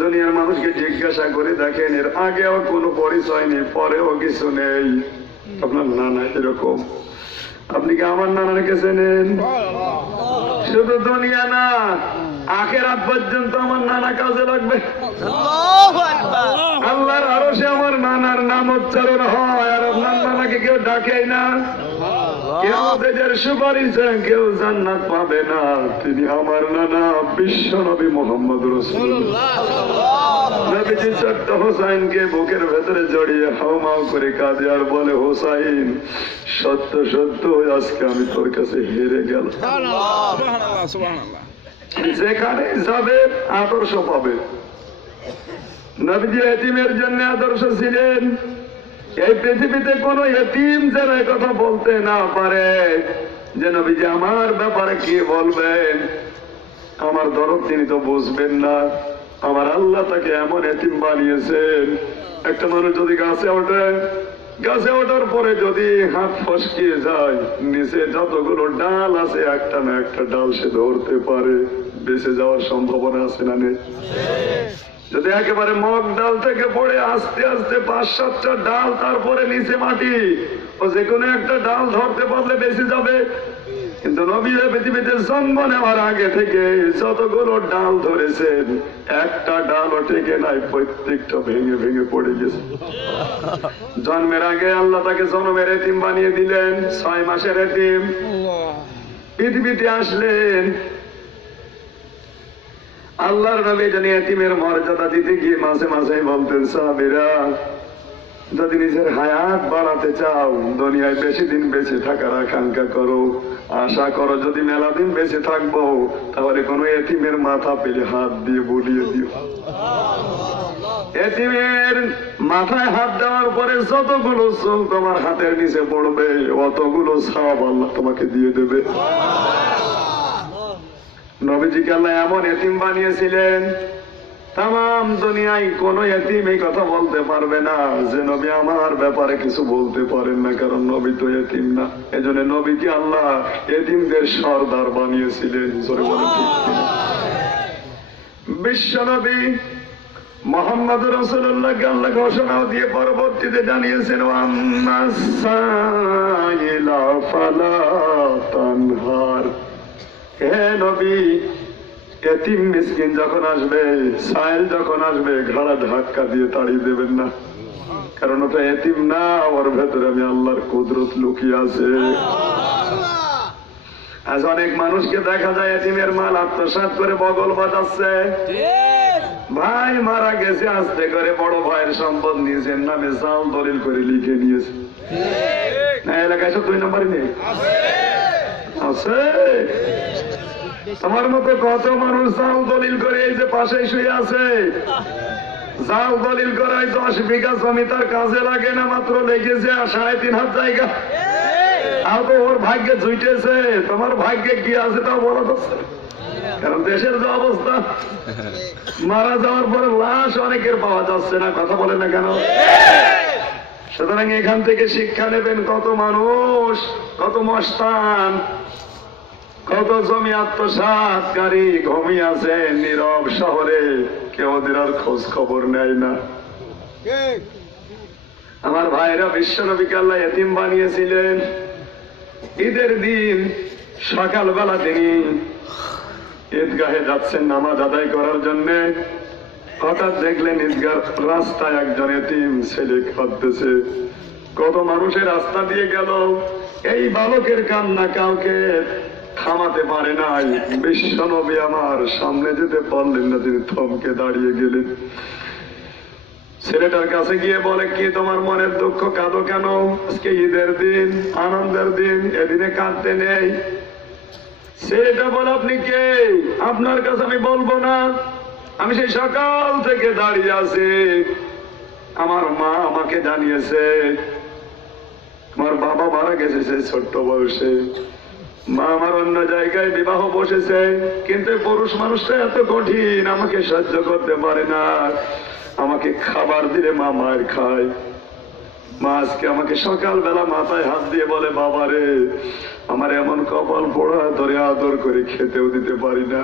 দুনিয়ার মানুষকে জিজ্ঞাসা করে দেখেন, এর আগেও কোনো পরিচয় নেই, পরেও কিছু নেই। আপনার নানা এরকম। আপনি কি আমার নানাকে চেনেন? শুধু দুনিয়া না, আখিরাত পর্যন্ত আমার নানা কাজে লাগবে। আল্লাহর আরশে আমার নানার নাম উচ্চারণ হয়, আর আপনার নানাকে কেউ ডাকেই না। কেউ তাদের সুপারিশ কেউ জান্নাত পাবে না। তিনি আমার নানা বিশ্ব নবী মুহাম্মদ রাসূলুল্লাহ। নবীজি ছোট্ট হোসাইনকে বুকের ভেতরে জড়িয়ে হাউমাউ করে কাঁদে আর বলে, হোসাইন, সত্য সত্য আজকে আমি তোর কাছে হেরে গেলাম। যেখানে যাবে আদর্শ পাবে। নবীজি এতিমের জন্য আদর্শ ছিলেন। এই পৃথিবীতে কোন এতিম যেন এই কথা বলতে না পারে যে নবীজি আমার ব্যাপারে কি বলবেন, আমার দরদ তিনি তো বুঝবেন না। আমার আল্লাহ তাকে এমন এতিম বানিয়েছেন, একটা মানুষ যদি গাছে ওঠে, গাছে ওঠার পরে যদি হাত ফসকিয়ে যায়, নিচে যতগুলো ডাল আছে একটা না একটা ডাল সে ধরতে পারে, বেঁচে যাওয়ার সম্ভাবনা আছে না নেই? যদি একেবারে মগ ডাল থেকে পড়ে আস্তে আস্তে 5-7টা ডাল, তারপরে নিচে মাটি, ও যে কোনো একটা ডাল ধরতে পারলে বেঁচে যাবে। কিন্তু নবী পৃথিবীতে জন্ম নেওয়ার আগে থেকে যতগুলো ডাল ধরেছেন, একটা ডালও টেকে নাই, প্রত্যেকটা ভেঙে ভেঙে পড়ে গেছে। জন্মের আগে আল্লাহ তাকে জন্মের এতিম বানিয়ে দিলেন, 6 মাসের এতিম। পৃথিবীতে আসলেন, আল্লাহর নবী জানি এতিমের মর্যাদা দিতে গিয়ে মাঝে মাঝে বলতেন, সাহাবীরা, যদি নিজের হায়াত বাড়াতে চাও, দুনিয়ায় বেশি দিন বেঁচে থাকার আকাঙ্ক্ষা করো, আশা করো যদি মেলা দিন বেঁচে থাকবো, তাহলে কোন এতিমের মাথা পেলে হাত দিয়ে বুলিয়ে দিও। এতিমের মাথায় হাত দেওয়ার পরে যতগুলো চুল তোমার হাতের নিচে পড়বে, অতগুলো সওয়াব আল্লাহ তোমাকে দিয়ে দেবে। নবীজিকে আল্লাহ এমন এতিম বানিয়েছিলেন, তাম দুনিয়ায় কোন এতিম এই কথা বলতে পারবে না যে নবী আমার ব্যাপারে কিছু বলতে পারেন না, কারণ নবী তো এতিম না। এজন্য নবীকে আল্লাহ এতিমদের সর্দার বানিয়েছিলেন। বিশ্ব নবী মুহাম্মদ রাসূলুল্লাহকে আল্লাহ ঘোষণাও দিয়ে পরবর্তীতে জানিয়েছেন, আম্মা সাইলা ফালা তানহার। হে নবী, এতিম মিসকিন যখন আসবে, সাইল যখন আসবে, ঘাড়া ধাক্কা দিয়ে তাড়িয়ে দেবেন না, কারণ ওটা এতিম না, ওর ভেতরে আমি আল্লাহর কুদরত লুকিয়ে আছে। আজ অনেক মানুষকে দেখা যায় এতিমের মাল আত্মসাৎ করে বগল বাজাচ্ছে। ভাই মারা গেছে, আস্তে করে বড় ভাইয়ের সম্পদ নিজের নামে জাল দলিল করে লিখে নিয়েছে। এলাকায় সব 2 নম্বরই নেই আছে। আমার মতো কত মানুষ জাল দলিল করে এই যে পাশে শুয়ে আছে, জাল দলিল করায় 10 বিঘা জমি তার কাজে লাগে না, মাত্র লেগেছে 3.5 হাত জায়গা। আর তো ওর ভাগ্যে জুইটেছে, তোমার ভাগ্যে কি আছে তাও বলা যাচ্ছে, কারণ দেশের যে অবস্থা, মারা যাওয়ার পরে লাশ অনেকের পাওয়া যাচ্ছে না। কথা বলে না কেন? সুতরাং এখান থেকে শিক্ষা নেবেন, কত মানুষ, কত মস্তান, কত জমি আত্মসাৎকারী ঘুমিয়ে আছে নীরব শহরে, কেউ ওদের আর খোঁজ খবর নেয় না। আমার ভাইরা, বিশ্ব নবীকে আল্লাহ এতিম বানিয়েছিলেন। ঈদের দিন সকালবেলা তিনি ঈদগাহে যাচ্ছেন নামাজ আদায় করার জন্য। হঠাৎ দেখলেন ঈদগার রাস্তায় একজন এতিম ছেলে কাঁদতেছে। কত মানুষের রাস্তা দিয়ে গেল, এই বালকের কান্না কাউকে থামাতে পারে নাই। বিশ্ব নবী আমার সামনে যেতে পারলেন না, তিনি থমকে দাঁড়িয়ে গেলেন। ছেলেটার কাছে গিয়ে বলে, কি তোমার মনের দুঃখ, কাঁদো কেন? আজকে ঈদের দিন, আনন্দের দিন, এদিনে কাঁদতে নেই। ছেলেটা বলে, আপনি কে? আপনার কাছে আমি বলবো না। আমি সেই সকাল থেকে দাঁড়িয়ে আছি, আমার মা আমাকে জানিয়েছে আমার বাবা মারা গেছে সেই ছোট্ট বয়সে। মা আমার অন্য জায়গায় বিবাহ বসেছে, কিন্তু পুরুষ মানুষটা এত কঠিন, আমাকে সহ্য করতে পারে না। আমাকে খাবার দিলে মা মায়ের খায়। মা আজকে আমাকে সকালবেলা মাথায় হাত দিয়ে বলে, বাবা রে, আমার এমন কপাল পোড়া, তোরে আদর করে খেতেও দিতে পারি না।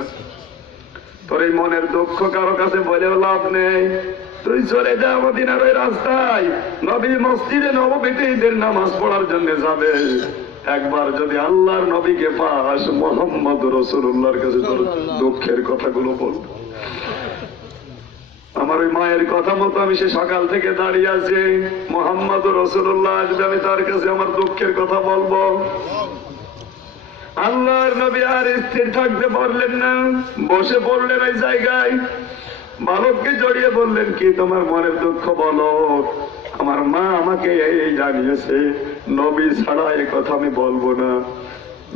তোর এই মনের দুঃখ কারো কাছে বলেও লাভ নেই। তুই চলে যা মদিনার ওই রাস্তায়, নবী মসজিদে নববীতে ঈদের নামাজ পড়ার জন্য যাবে। একবার যদি আল্লাহর নবীকে পাস, মুহাম্মদ রাসূলুল্লাহর কাছে তোর দুঃখের কথাগুলো বল। আমার ওই মায়ের কথা মতো আমি সে সকাল থেকে দাঁড়িয়ে আছি, মুহাম্মদ রাসূলুল্লাহ আসবে, আমি তার কাছে আমার দুঃখের কথা বলবো। আল্লাহর নবী আর স্থির থাকতে পারলেন না, বসে পড়লেন ওই জায়গায়। বালককে জড়িয়ে বললেন, কি তোমার মনের দুঃখ বলো? আমার মা আমাকে এই জানিয়েছে, নবী ছাড়া এ কথা আমি বলবো না।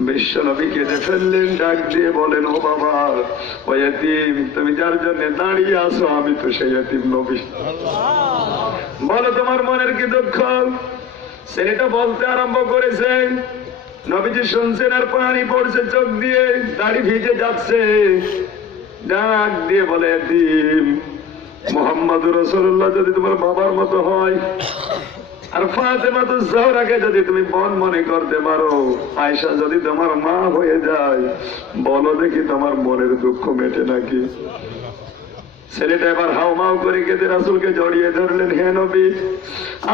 বিশ্ব নবী কেঁদে ফেললেন, ডাক দিয়ে বলেন, ও বাবা, ওই এতিম তুমি যার জন্য দাঁড়িয়ে আসো, আমি তো সেই এতিম নবী। বলো তোমার মনের কি দুঃখ? ছেলেটা বলতে আরম্ভ করেছে। নবীজি শুনছেন আর পানি পড়ছে চোখ দিয়ে, দাড়ি ভিজে যাচ্ছে। ডাক দিয়ে বলে, এতিম, মুহাম্মদ রাসূলুল্লাহ যদি তোমার বাবার মতো হয়, আর ফাতেমাতুজ জহরাকে যদি তুমি বোন মনে করতে পারো, আয়েশা যদি তোমার মা হয়ে যায়, বলো দেখি তোমার মনের দুঃখ মেটে নাকি? ছেলেটা এবার হাউমাউ করে কেঁদে রাসূলকে জড়িয়ে ধরলেন, হে নবী,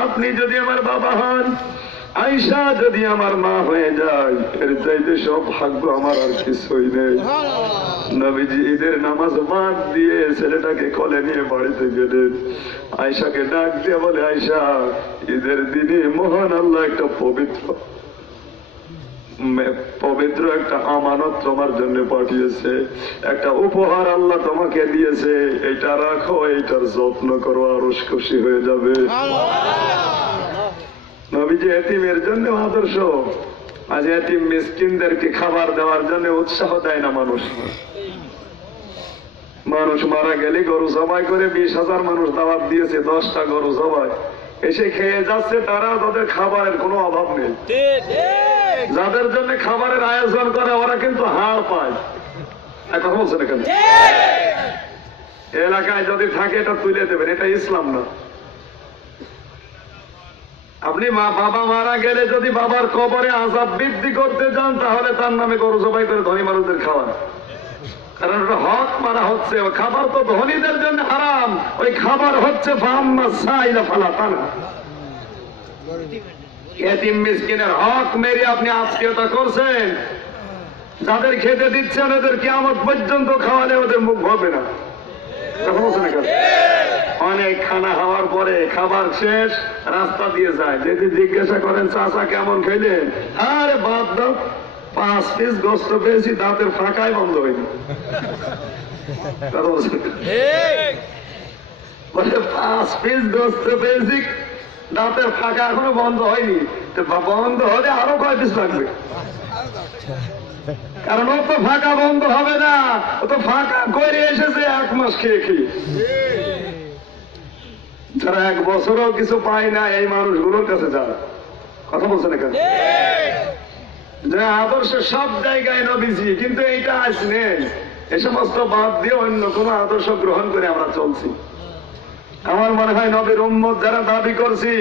আপনি যদি আমার বাবা হন, আয়েশা যদি আমার মা হয়ে যায়, এর চাইতে সব ভাগ্য আমার আর কিছুই নেই। নবীজি ঈদের নামাজ বাদ দিয়ে ছেলেটাকে কোলে নিয়ে বাড়িতে গেলেন। আয়েশাকে ডাক দিয়ে বলে, আয়েশা, ঈদের দিনে মহান আল্লাহ একটা পবিত্র একটা আমানত তোমার জন্য পাঠিয়েছে, একটা উপহার আল্লাহ তোমাকে দিয়েছে, এটা রাখো, এইটার যত্ন করো, আরো খুশি হয়ে যাবে। নবীজি এতিমের জন্য আদর্শ। আজ এতিম মিসকিনদেরকে খাবার দেওয়ার জন্য উৎসাহ দেয় না মানুষ। মানুষ মারা গেলে গরু জবাই করে 20,000 মানুষ দাওয়াত দিয়েছে, 10টা গরু জবাই, এসে খেয়ে যাচ্ছে তারা, তাদের খাবারের কোনো অভাব নেই। যাদের জন্য খাবারের আয়োজন করে ওরা কিন্তু হাড় পায়। কথা বলছেন এখানে? এলাকায় যদি থাকে এটা তুলে দেবেন, এটা ইসলাম না। আপনি বাবা মারা গেলে যদি বাবার কবরে আযাব বৃদ্ধি করতে যান, তাহলে তার নামে গরু জবাই করে ধনী মানুষদের খাওয়ান, কারণ ওটা হক মারা হচ্ছে। ওই খাবার তো ধনীদের জন্য হারাম, ওই খাবার হচ্ছে এতিম মিসকিনের হক মেরে আপনি আত্মীয়তা করছেন। যাদের খেতে দিচ্ছেন ওদের কিয়ামত পর্যন্ত খাওয়ালে ওদের মুখ ভরবে না। অনেক খানা হওয়ার পরে খাবার শেষ, রাস্তা দিয়ে যায়, যদি জিজ্ঞাসা করেন চাচা কেমন খেলেন, আরে বাদ দাও, 5 পিস গোস্ত পেয়েছি, দাঁতের ফাঁকায় বন্ধ হয়নি। 5 পিস গোস্ত পেয়েছি, দাঁতের ফাঁকা এখনো বন্ধ হয়নি। বন্ধ হলে আরো কয় পিস লাগবে, কারণ ও তো ফাঁকা বন্ধ হবে না, ও তো ফাঁকা করে এসেছে 1 মাস খেয়ে খেয়ে। যারা 1 বছরও কিছু পায় না, এই মানুষগুলোর কাছে যারা কথা বলছেন এখানে, যে আদর্শ সব জায়গায় নবীজি, কিন্তু এইটা আজ নেই। এ সমস্ত বাদ দিয়ে অন্য কোন আদর্শ গ্রহণ করে আমরা চলছি। আমার মনে হয় নবীর উম্মত যারা দাবি করছি,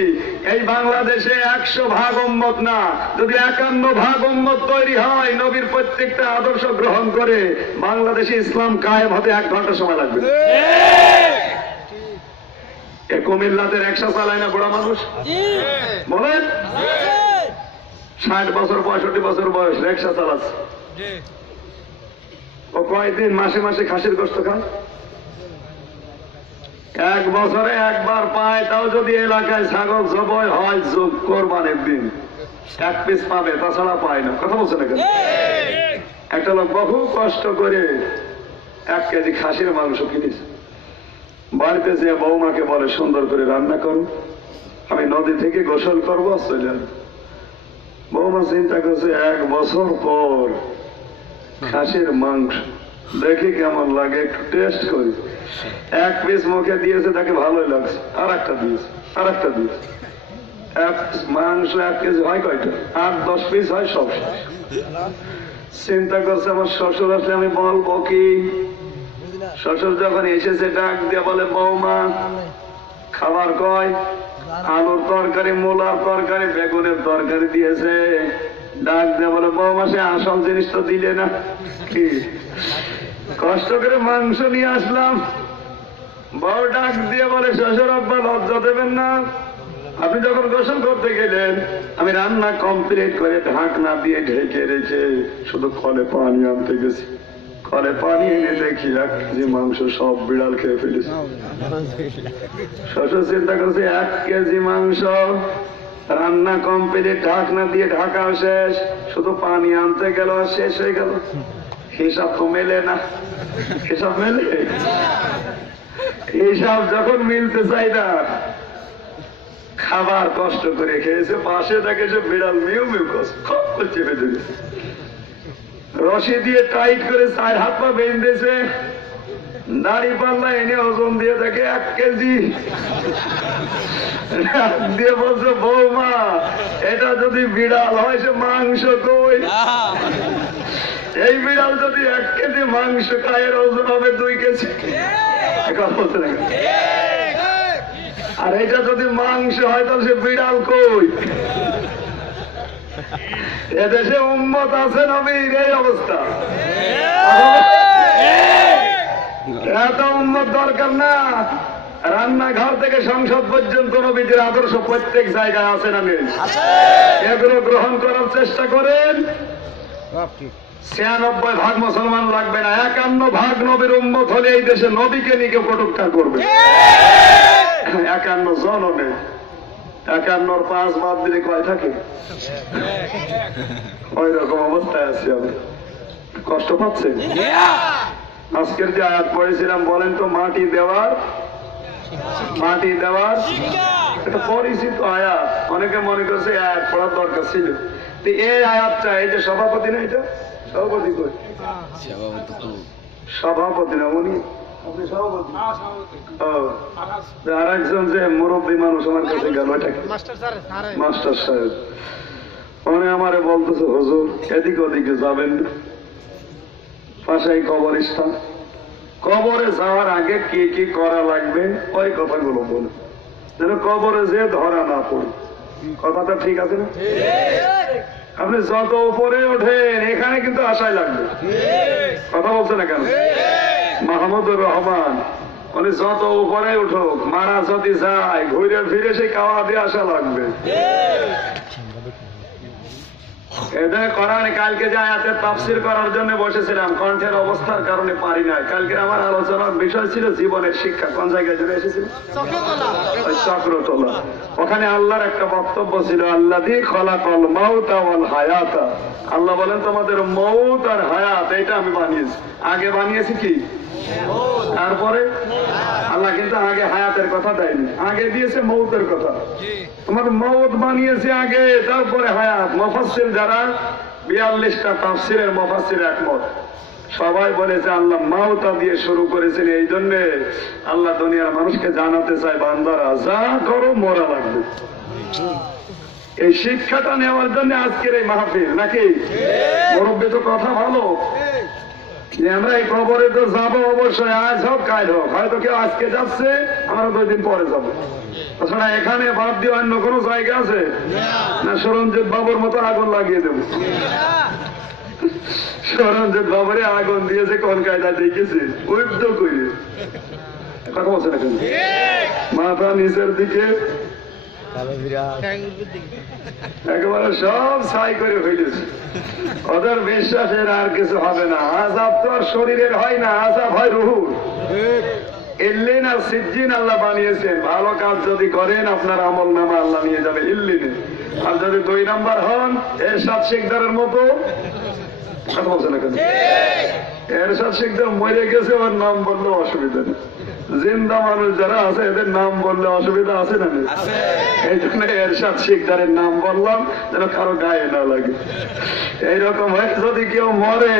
এই বাংলাদেশে 100 ভাগ উম্মত না, যদি 51 ভাগ উম্মত তৈরি হয় নবীর প্রত্যেকটা আদর্শ গ্রহণ করে, বাংলাদেশে ইসলাম কায়েম হতে 1 ঘন্টা সময় লাগবে। কুমিল্লাতে রিকশা চালায় না বুড়া মানুষ? বলেন, 60 বছর 65 বছর বয়স রিকশা চালাচ্ছে। ও কয়দিন মাসে মাসে খাসির গোশত খায়? এক বছরে একবার পায়, তাও যদি এলাকায় ছাগল জবাই হয় যোগ কোরবানির দিন 1 পিস পাবে, তাছাড়া পায় না। কথা বলছে না কেন? একটা লোক বহু কষ্ট করে 1 কেজি খাসির মাংস কিনেছে, বাড়িতে যে বৌমাকে বলে সুন্দর করে রান্না করো, আমি নদী থেকে গোসল করবো চলে আসবো। বৌমা চিন্তা করছে 1 বছর পর খাসির মাংস দেখি কেমন লাগে, একটু টেস্ট করি। 1 পিস মুখে দিয়েছে, তাকে ভালোই লাগছে, আর একটা দিয়েছে, আর একটা দিয়েছে। মাংস 1 কেজি হয় কয়টা? 8-10 পিস হয়, সব চিন্তা করছে আমার শ্বশুর আসলে আমি বলবো কি। শ্বশুর যখন এসেছে ডাক দিয়ে বলে, বৌমা খাবার কয়? আলুর তরকারি, মূলার তরকারি, বেগুনের তরকারি দিয়েছে। ডাক দিয়ে বলে, বৌমা সে আসল জিনিস তো দিলে না। কি কষ্ট করে মাংস নিয়ে আসলাম। বউ ডাক দিয়ে বলে, শ্বশুর আব্বা লজ্জা দেবেন না, আপনি যখন গোসল করতে গেলেন আমি রান্না কমপ্লিট করে ঢাকনা দিয়ে ঢেকে রেখে শুধু কলে পানি আনতে গেছি। কলে পানি এনে দেখি 1 কেজি মাংস সব বিড়াল খেয়ে ফেলেছে। শ্বশুর চিন্তা করছে 1 কেজি মাংস রান্না কমপ্লিট, ঢাকনা দিয়ে ঢাকা শেষ, শুধু পানি আনতে গেল আর শেষ হয়ে গেল। হিসাব তো মেলে না। হিসাব মেলে? হিসাব যখন মিলতে চাই না, খাবার কষ্ট করে খেয়েছে, পাশে থাকে সে বিড়াল মিউ মিউ করছে, খুব করছে, বেঁধে দিয়েছে, রশি দিয়ে টাইট করে 4 হাত পা বেঁধেছে, দাড়ি পাল্লা এনে ওজন দিয়ে দেখে 1 কেজি। দিয়ে বলছে, বৌমা এটা যদি বিড়াল হয় সে মাংস কই? এই বিড়াল যদি 1 কেজি মাংস খায় এর ওজন হবে 2 কেজি। বলতে না, আর এটা যদি মাংস হয় তাহলে সে বিড়াল কই? এদেশে উম্মত আছে নবীর এই অবস্থা। এত উম্মত দরকার না। রান্নাঘর থেকে সংসদ পর্যন্ত নবীদের আদর্শ প্রত্যেক জায়গায় আছে না নেই? এগুলো গ্রহণ করার চেষ্টা করেন। 96 ভাগ মুসলমান লাগবে না, 51 ভাগ নবীর উম্মত হলে এই দেশে নবীকে নিয়ে কেউ কটূক্তি করবে। 51 জন নেই, 51 5 বাদ দিলে কয় থাকে? ওই রকম অবস্থায় আছি আমি। কষ্ট পাচ্ছে? আজকের যে আয়াত পড়েছিলাম বলেন তো, মাটি দেওয়ার এটা পরিচিত আয়াত। অনেকে মনে করছে আয়াত পড়ার দরকার ছিল। এই আয়াতটা, এই যে সভাপতি না, এটা সভাপতি কই? সভাপতি না উনি, আপনি সভাপতি? আর একজন যে মুরব্বী মানুষ আমার কাছে গেল, মাস্টার সাহেব, উনি আমারে বলতেছে, হুজুর এদিক ওদিকে যাবেন না, পাশেই কবরস্থান, কবরে যাওয়ার আগে কি কি করা লাগবে ওই কথাগুলো বলে, যেন কবরে যে ধরা না পড়ে। কথাটা ঠিক আছে না? আপনি যত উপরে ওঠেন এখানে কিন্তু আশাই লাগবে। কথা বলছে না কেন? মাহমুদুর রহমান উনি যত উপরে উঠুক, মারা যদি যায় ঘুরে ফিরে সেই কাওয়া দিয়ে আসা লাগবে। এটা করার কালকে যে আয়াতের তাফসীর করার জন্য বসেছিলাম, কণ্ঠের অবস্থার কারণে পারি নাই। কালকে আমার আলোচনার বিষয় ছিল জীবনের শিক্ষা। কোন জায়গায় জন্য এসেছিল? চক্রতলা। ওখানে আল্লাহর একটা বক্তব্য ছিল, আল্লাযী খালাকাল মাউতা ওয়াল হায়াতা। আল্লাহ বলেন তোমাদের মউত আর হায়াত এটা আমি বানিয়েছি। আগে বানিয়েছি কি? তারপরে আল্লাহ কিন্তু আগে হায়াতের কথা দেয়নি, আগে দিয়েছে মউতের কথা। তোমার মউত বানিয়েছে আগে, তারপরে হায়াত। মুফাসসির যারা 42টা তাফসীরের মুফাসসির একমত, সবাই বলেছে আল্লাহ মাউতা দিয়ে শুরু করেছেন। এই জন্য আল্লাহ দুনিয়ার মানুষকে জানাতে চায়, বান্দারা যা করো মরা লাগবে। এই শিক্ষাটা নেওয়ার জন্য আজকের এই মাহফিল, নাকি? মুরব্বী তো কথা ভালো যে আমরা এই কবরে তো যাবো অবশ্যই, আজ হোক কাল হোক। হয়তো কেউ আজকে যাচ্ছে, আমরা 2 দিন পরে যাবো। তাছাড়া এখানে বাদ দিয়ে অন্য কোনো জায়গা আছে না? সরঞ্জিত বাবুর মতো আগুন লাগিয়ে দেবো। সরঞ্জিত বাবুরে আগুন দিয়েছে কোন কায়দা দেখেছে, উদ্ধ করে। কথা বলছে না কেন? মাথা নিচের দিকে একেবারে সব ছাই করে ফেলেছে। ওদের বিশ্বাসের আর কিছু হবে না। আযাব তো আর শরীরের হয় না, আযাব হয় রুহুর। ইল্লিন আর সিজ্জিন আল্লাহ বানিয়েছেন। ভালো কাজ যদি করেন আপনার আমল নামা আল্লাহ নিয়ে যাবে ইল্লিনে। আর যদি 2 নাম্বার হন এরশাদ শিকদারের মতো, কথা বলছেন না কেন? এরশাদ শিকদার মরে গেছে, ওর নাম বললেও অসুবিধা নেই। জিন্দা মানুষ যারা আছে এদের নাম বললে অসুবিধা আছে না? এই জন্য এরশাদ শিকদারের নাম বললাম যেন কারো গায়ে না লাগে। এইরকম হয় যদি কেউ মরে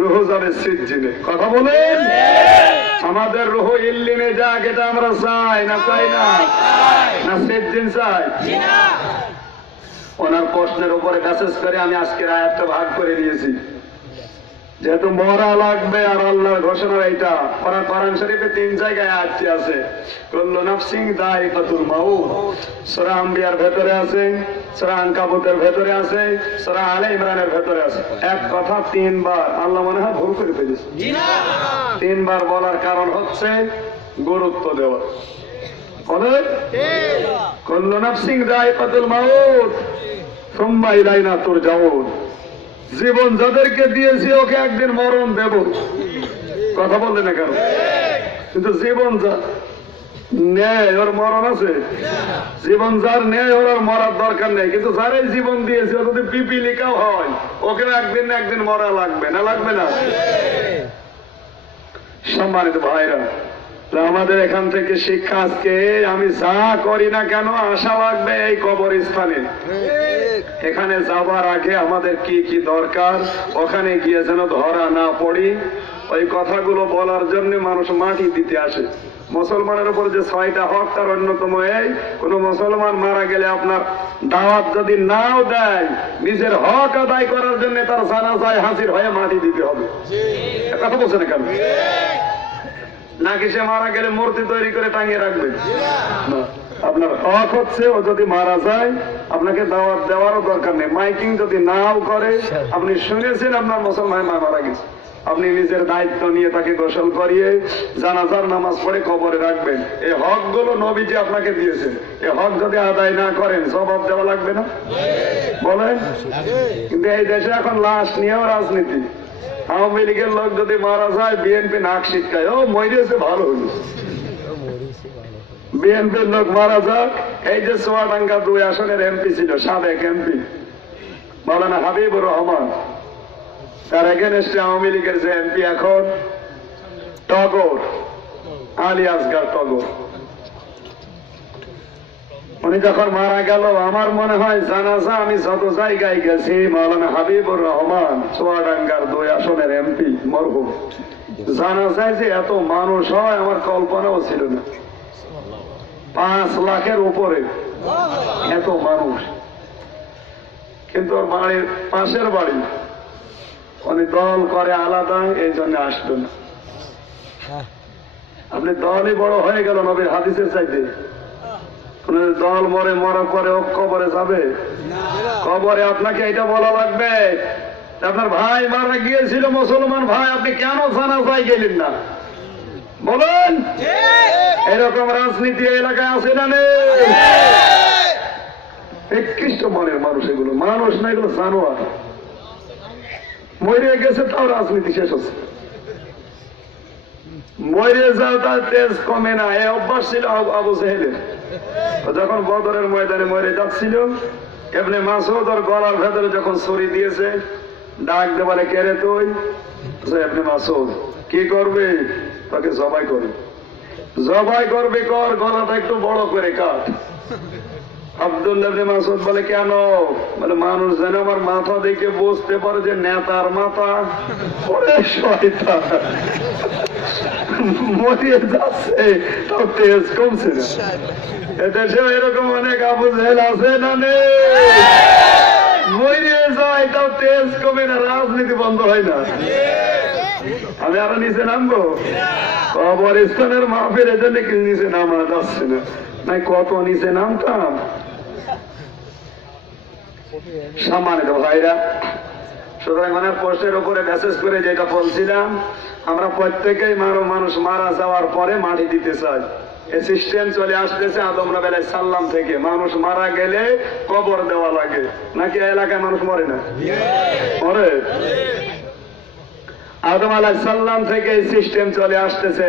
রুহ যাবে সিজ্জিনে। কথা বলেন, আমাদের রুহ ইল্লিনে যাক, এটা আমরা চাই না? চাই না? না সিজ্জিন চাই? ওনার প্রশ্নের উপরে মেসেজ করে আমি আজকের আয়াতটা ভাগ করে নিয়েছি। যেহেতু মরা লাগবে আর আল্লাহর ঘোষণা এইটা, কোরআন শরীফে 3 জায়গায় আয়াতটি আছে। কুল্লু নাফসিন যায়িকাতুল মাউত, সূরা আম্বিয়ার ভেতরে আছে, সূরা আনকাবুতের ভেতরে আছে, সূরা আলে ইমরানের ভেতরে আছে। এক কথা 3 বার, আল্লাহ মনে হয় ভুল করে ফেলেছে। 3 বার বলার কারণ হচ্ছে গুরুত্ব দেওয়া। বলেন, কুল্লু নাফসিন যায়িকাতুল মাউত সুম্মা ইলাইনা তুরজাউন, জীবন যাদেরকে দিয়েছি ওকে একদিন মরণ দেব। কথা বললেন না কেন? কিন্তু জীবন যা নেয় ওর মরণ আছে? জীবন যার নেয় ওর আর মরার দরকার নেই, কিন্তু যারাই জীবন দিয়েছে ও যদি পিপিলিকাও হয় ওকেও একদিন না একদিন মরা লাগবে না? লাগবে না? সম্মানিত ভাইরা, আমাদের এখান থেকে শিক্ষা আজকে, আমি যা করি না কেন আশা লাগবে এই কবরস্থানে। এখানে যাবার আগে আমাদের কি কি দরকার, ওখানে গিয়ে যেন ধরা না পড়ি, ওই কথাগুলো বলার জন্য মানুষ মাটি দিতে আসে। মুসলমানের উপর যে 6টা হক তার অন্যতম এই, কোন মুসলমান মারা গেলে আপনার দাওয়াত যদি নাও দেয়, নিজের হক আদায় করার জন্য তার জানাজায় হাজির হয়ে মাটি দিতে হবে। কথা বলছেন কেন? নাকি সে মারা গেলে মূর্তি তৈরি করে টাঙিয়ে রাখবে? না, আপনার হক হচ্ছে ও যদি মারা যায় আপনাকে দাওয়াত দেওয়ারও দরকার নেই। মাইকিং যদি নাও করে, আপনি শুনেছেন আপনার মুসলমান মারা গেছে, আপনি নিজের দায়িত্ব নিয়ে তাকে গোসল করিয়ে জানাজার নামাজ পড়ে কবরে রাখবেন। এই হক গুলো নবীজি আপনাকে দিয়েছেন। এই হক যদি আদায় না করেন জবাব দেওয়া লাগবে না? বলেন। কিন্তু এই দেশে এখন লাশ নিয়েও রাজনীতি। আওয়ামী লীগের লোক যদি মারা যায় বিএনপি নাক শিক্ষায়, ও মরিয়েছে ভালো হইল। বিএনপির লোক মারা যাক, এই যে চুয়াডাঙ্গা 2 আসনের এমপি ছিল, সাবেক এমপি মাওলানা হাবিবুর রহমান, তার এগেনস্টে আওয়ামী লীগের যে এমপি এখন টগর, আলী আসগার টগর, উনি যখন মারা গেল আমার মনে হয় জানাজা আমি যত জায়গায় গেছি, মাওলানা হাবিবুর রহমান চুয়াডাঙ্গার 2 আসনের এমপি মরহুম, জানাজায় যে এত মানুষ হয় আমার কল্পনাও ছিল না। 5 লাখের উপরে এত মানুষ। কিন্তু ওর বাড়ির পাশের বাড়ি, উনি দল করে আলাদা, এই জন্য আসতো না। আপনি দলই বড় হয়ে গেল নবীর হাদিসের চাইতে। দল মরে, মরার পরে ও কবরে যাবে? কবরে আপনাকে এটা বলা লাগবে আপনার ভাই মারা গিয়েছিল মুসলমান ভাই, আপনি কেন জানাজায় গেলেন না? বলেন। এরকম রাজনীতি এলাকায় আছে না নেই? নিকৃষ্ট মনের মানুষ এগুলো, মানুষ না এগুলো জানোয়ার। মরে গেছে তাও রাজনীতি শেষ হচ্ছে। মরে যাও তার তেজ কমে না, এই অভ্যাস ছিল আবু জেহেলের। যখন বদরের ময়দানে মরে যাচ্ছিল, ইবনে মাসউদ ওর গলার ভেতরে যখন ছুরি দিয়েছে, ডাক দিয়ে বলে, কে রে তুই? ইবনে মাসউদ। কি করবে? তাকে জবাই করবে। জবাই করবে, কর, গলাটা একটু বড় করে কাট। আব্দুল্লাহ ইবনে মাসউদ বলে, কেন? বলে, মানুষ যেন আমার মাথা দেখে বুঝতে পারে যে নেতার মাথা। ওরে শয়তান, মরিয়ে যাচ্ছে তাও তেজ কমছে না। এদেশে এরকম অনেক আবু জেহেল আছে না নেই? মরিয়ে যায় তাও তেজ কমে না, রাজনীতি বন্ধ হয় না। আমি আরো নিচে নামবো? কবরস্থানের মাহফিল, এজন্য কি নিচে নামা যাচ্ছে না? নাই কত নিচে নামতাম। সম্মানিত ভাইরা, সুতরাং ওনার পোস্টের উপরে মেসেজ করে যেটা বলছিলাম, আমরা প্রত্যেকেই মানুষ মারা যাওয়ার পরে মাটি দিতে চাই। এই সিস্টেম চলে আসতেছে আদম আলাইহিস সালাম থেকে। মানুষ মারা গেলে কবর দেওয়া লাগে, নাকি এলাকায় মানুষ মরে না? মরে। আদম আলাইহিস সালাম থেকে এই সিস্টেম চলে আসতেছে।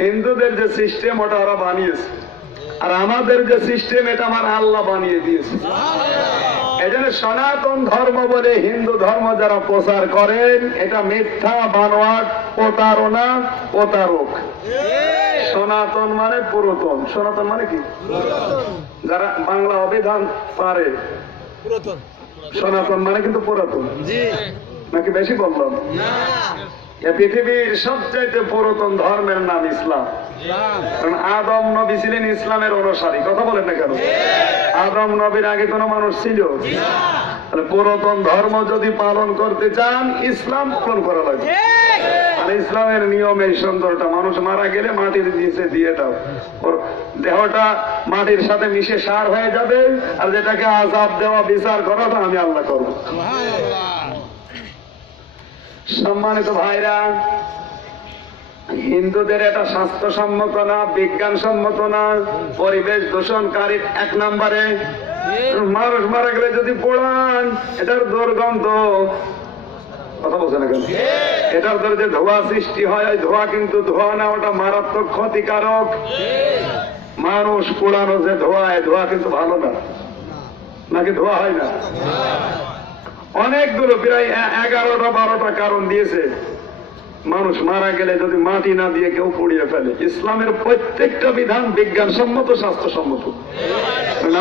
হিন্দুদের যে সিস্টেম ওটা ওরা বানিয়েছে, আর আমাদের যে সিস্টেম এটা আমার আল্লাহ বানিয়ে দিয়েছে। এই জন্য সনাতন ধর্ম বলে হিন্দু ধর্ম যারা প্রচার করেন এটা মিথ্যা, বানোয়াট, প্রতারণা, প্রতারক। সনাতন মানে পুরাতন। সনাতন মানে কি? যারা বাংলা অভিধান পারে, সনাতন মানে কিন্তু পুরাতন। নাকি বেশি বললাম? পৃথিবীর সবচাইতে পুরাতন ধর্মের নাম ইসলাম। কারণ আদম নবী ছিলেন ইসলামের অনুসারী। কথা বলেন না কেন? আদম নবীর আগে কোন মানুষ ছিল? পুরাতন ধর্ম যদি পালন করতে চান ইসলাম পালন করা লাগবে। আর ইসলামের নিয়ম এই সুন্দরটা, মানুষ মারা গেলে মাটির নিচে দিয়ে দাও, ওর দেহটা মাটির সাথে মিশে সার হয়ে যাবে, আর যেটাকে আযাব দেওয়া, বিচার করাটা আমি আল্লাহ করব। সম্মানিত ভাইরা, হিন্দুদের এটা স্বাস্থ্যসম্মত না, বিজ্ঞানসম্মত না, পরিবেশ দূষণকারী 1 নম্বরে। মানুষ মারা গেলে যদি পোড়ান এটার দুর্গন্ধ, কথা বলছে না কেন? এটার ধরে যে ধোঁয়া সৃষ্টি হয়, ওই ধোঁয়া কিন্তু ধোঁয়া না, ওটা মারাত্মক ক্ষতিকারক। মানুষ পোড়ানো যে ধোঁয়া, এই ধোঁয়া কিন্তু ভালো না। নাকি ধোঁয়া হয় না? অনেকগুলো, প্রায় 11টা 12টা কারণ দিয়েছে মানুষ মারা গেলে যদি মাটি না দিয়ে কেউ পুড়িয়ে ফেলে। ইসলামের প্রত্যেকটা বিধান বিজ্ঞানসম্মত, স্বাস্থ্যসম্মত।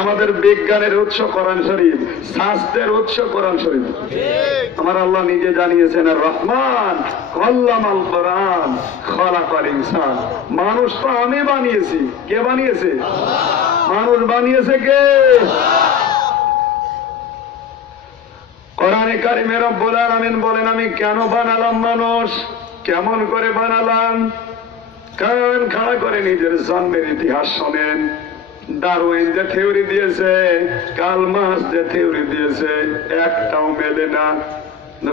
আমাদের বিজ্ঞানের উৎস কোরআন শরীফ, স্বাস্থ্যের উৎস কোরআন শরীফ। আমার আল্লাহ নিজে জানিয়েছেন, আর রহমান আল্লামাল কোরআন খালাকাল ইনসান। মানুষ তো আমি বানিয়েছি। কে বানিয়েছে? মানুষ বানিয়েছে কে? কোরআনে কারিমে রব্বুল আলামিন বলেন, আমি কেন বানালাম মানুষ, কেমন করে বানালাম? কারণ খাড়া করে নিজের জন্মের ইতিহাস শোনেন। ডারউইন যে থিওরি দিয়েছে, কার্ল মার্কস যে থিওরি দিয়েছে, একটাও মেলে না।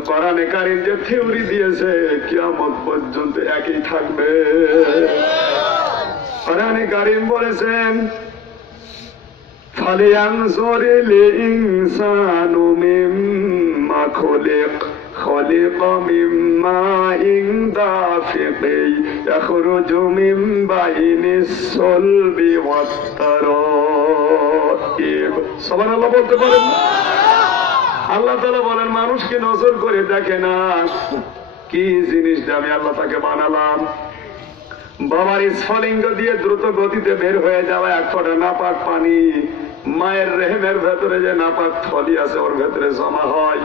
কোরআনে কারিম যে থিওরি দিয়েছে কিয়ামত পর্যন্ত একই থাকবে। কোরআনে কারিম বলেছেন, ফালিয়ানজুরিল ইনসানু মিম্মা খুলিক, খুলিকা মিম্মা ইন দাফিকি ইয়াখরুজু মিন বাইনিস সুলবি ওয়াত তারাইব। সুবহানাল্লাহ বলতে পারেন? আল্লাহ তাআলা বলেন, মানুষ কি নজর করে দেখে না কি জিনিসটা আমি আল্লাহ তাকে বানালাম? বাবার স্ফলিঙ্গ দিয়ে দ্রুত গতিতে বের হয়ে যাওয়া 1 ফোঁটা নাপাক পানি মায়ের রেহেমের ভেতরে যে নাপাক থলি আছে ওর ভেতরে জমা হয়।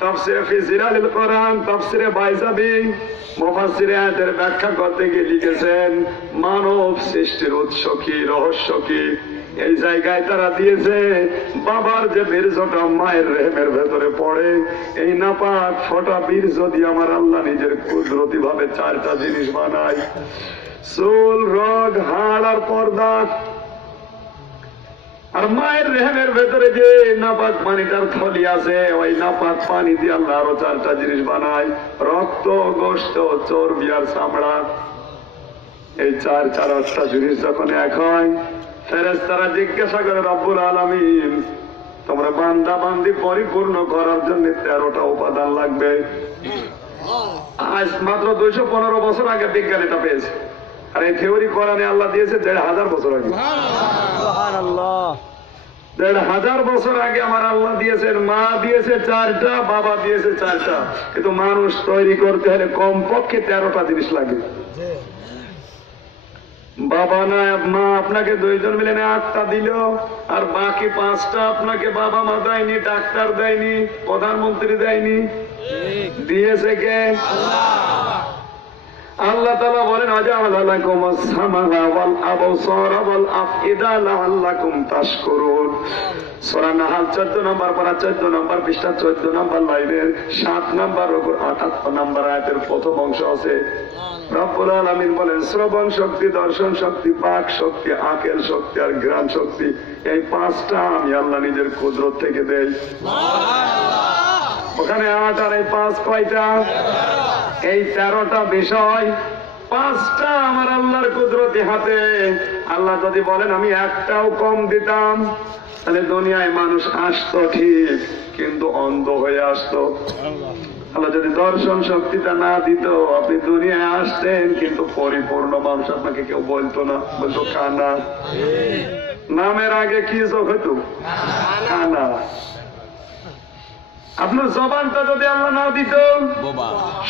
তাফসিরে ফি জিলালিল কোরআন, তাফসিরে বাইজাবি মুফাসসিরে আয়াতের ব্যাখ্যা করতে গিয়ে লিখেছেন, মানব সৃষ্টির উৎস কি, রহস্য কি, এই জায়গায় তারা দিয়েছে বাবার যে বীর্যটা মায়ের রেহেমের ভেতরে পড়ে, এই নাপাক ফোঁটা বীর্য দিয়ে আমার আল্লাহ নিজের কুদরতি ভাবে 4টা জিনিস বানায়, চুল, রগ, হাড় আর পর্দা। আর মায়ের রেহেমের ভেতরে যে নাপাক পানিটার থলি আছে, ওই নাপাক পানি দিয়ে আল্লাহ আরো 4টা জিনিস বানায়, রক্ত, গোশত, চর্বি আর চামড়া। এই 4টা জিনিস যখন এক হয়, ফেরেশতারা জিজ্ঞাসা করে, রব্বুল আলামিন তোমরা বান্দা বান্দি পরিপূর্ণ করার জন্য 13টা উপাদান লাগবে। আজ মাত্র 215 বছর আগে বিজ্ঞান এটা পেয়েছে, আর এই থিওরি কোরআনে আল্লাহ দিয়েছে 1500 বছর আগে। সুবহানাল্লাহ। 1500 বছর আগে আমার আল্লাহ দিয়েছেন। মা দিয়েছে 4টা, বাবা দিয়েছে 4টা, কিন্তু মানুষ তৈরি করতে হলে কমপক্ষে 13টা জিনিস লাগে। বাবা না মা আপনাকে 2 জন মিলে 8টা দিল, আর বাকি 5টা আপনাকে বাবা মা দেয়নি, ডাক্তার দেয়নি, প্রধানমন্ত্রী দেয়নি, দিয়েছে কে? আল্লাহ তাআলা বলেন, আজআলা লাকুমুস সামাআ ওয়াল আবসারা ওয়াল আফইদা লাআল্লাকুম তাশকুরুন। সূরা নাহাল 14 নম্বর পারা, 14 নম্বর পৃষ্ঠা, 14 নম্বর লাইনের 7 নম্বর উপর 78 নম্বর আয়াতের প্রথম অংশ আছে। রব্বুল আলামিন বলেন, শ্রবণ শক্তি, দর্শন শক্তি, বাক শক্তি, আকেল শক্তি আর ঘ্রাণ শক্তি, এই 5টা আমি আল্লাহ নিজের কুদরত থেকে দেই। ওখানে 8 আর এই 5 কয়টা? এই 13টা বিষয়, 5টা আমার আল্লাহর কুদরতি হাতে। আল্লাহ যদি বলেন আমি একটাও কম দিতাম, তাহলে দুনিয়ায় মানুষ আসতো ঠিক, কিন্তু অন্ধ হয়ে আসতো। আল্লাহ যদি দর্শন শক্তিটা না দিত, আপনি দুনিয়ায় আসতেন কিন্তু পরিপূর্ণ মানুষ আপনাকে কেউ বলতো না, বলতো কানা। নামের আগে কি চোখ হইতো? কানা। আপনার জবানটা যদি আল্লাহ না দিত,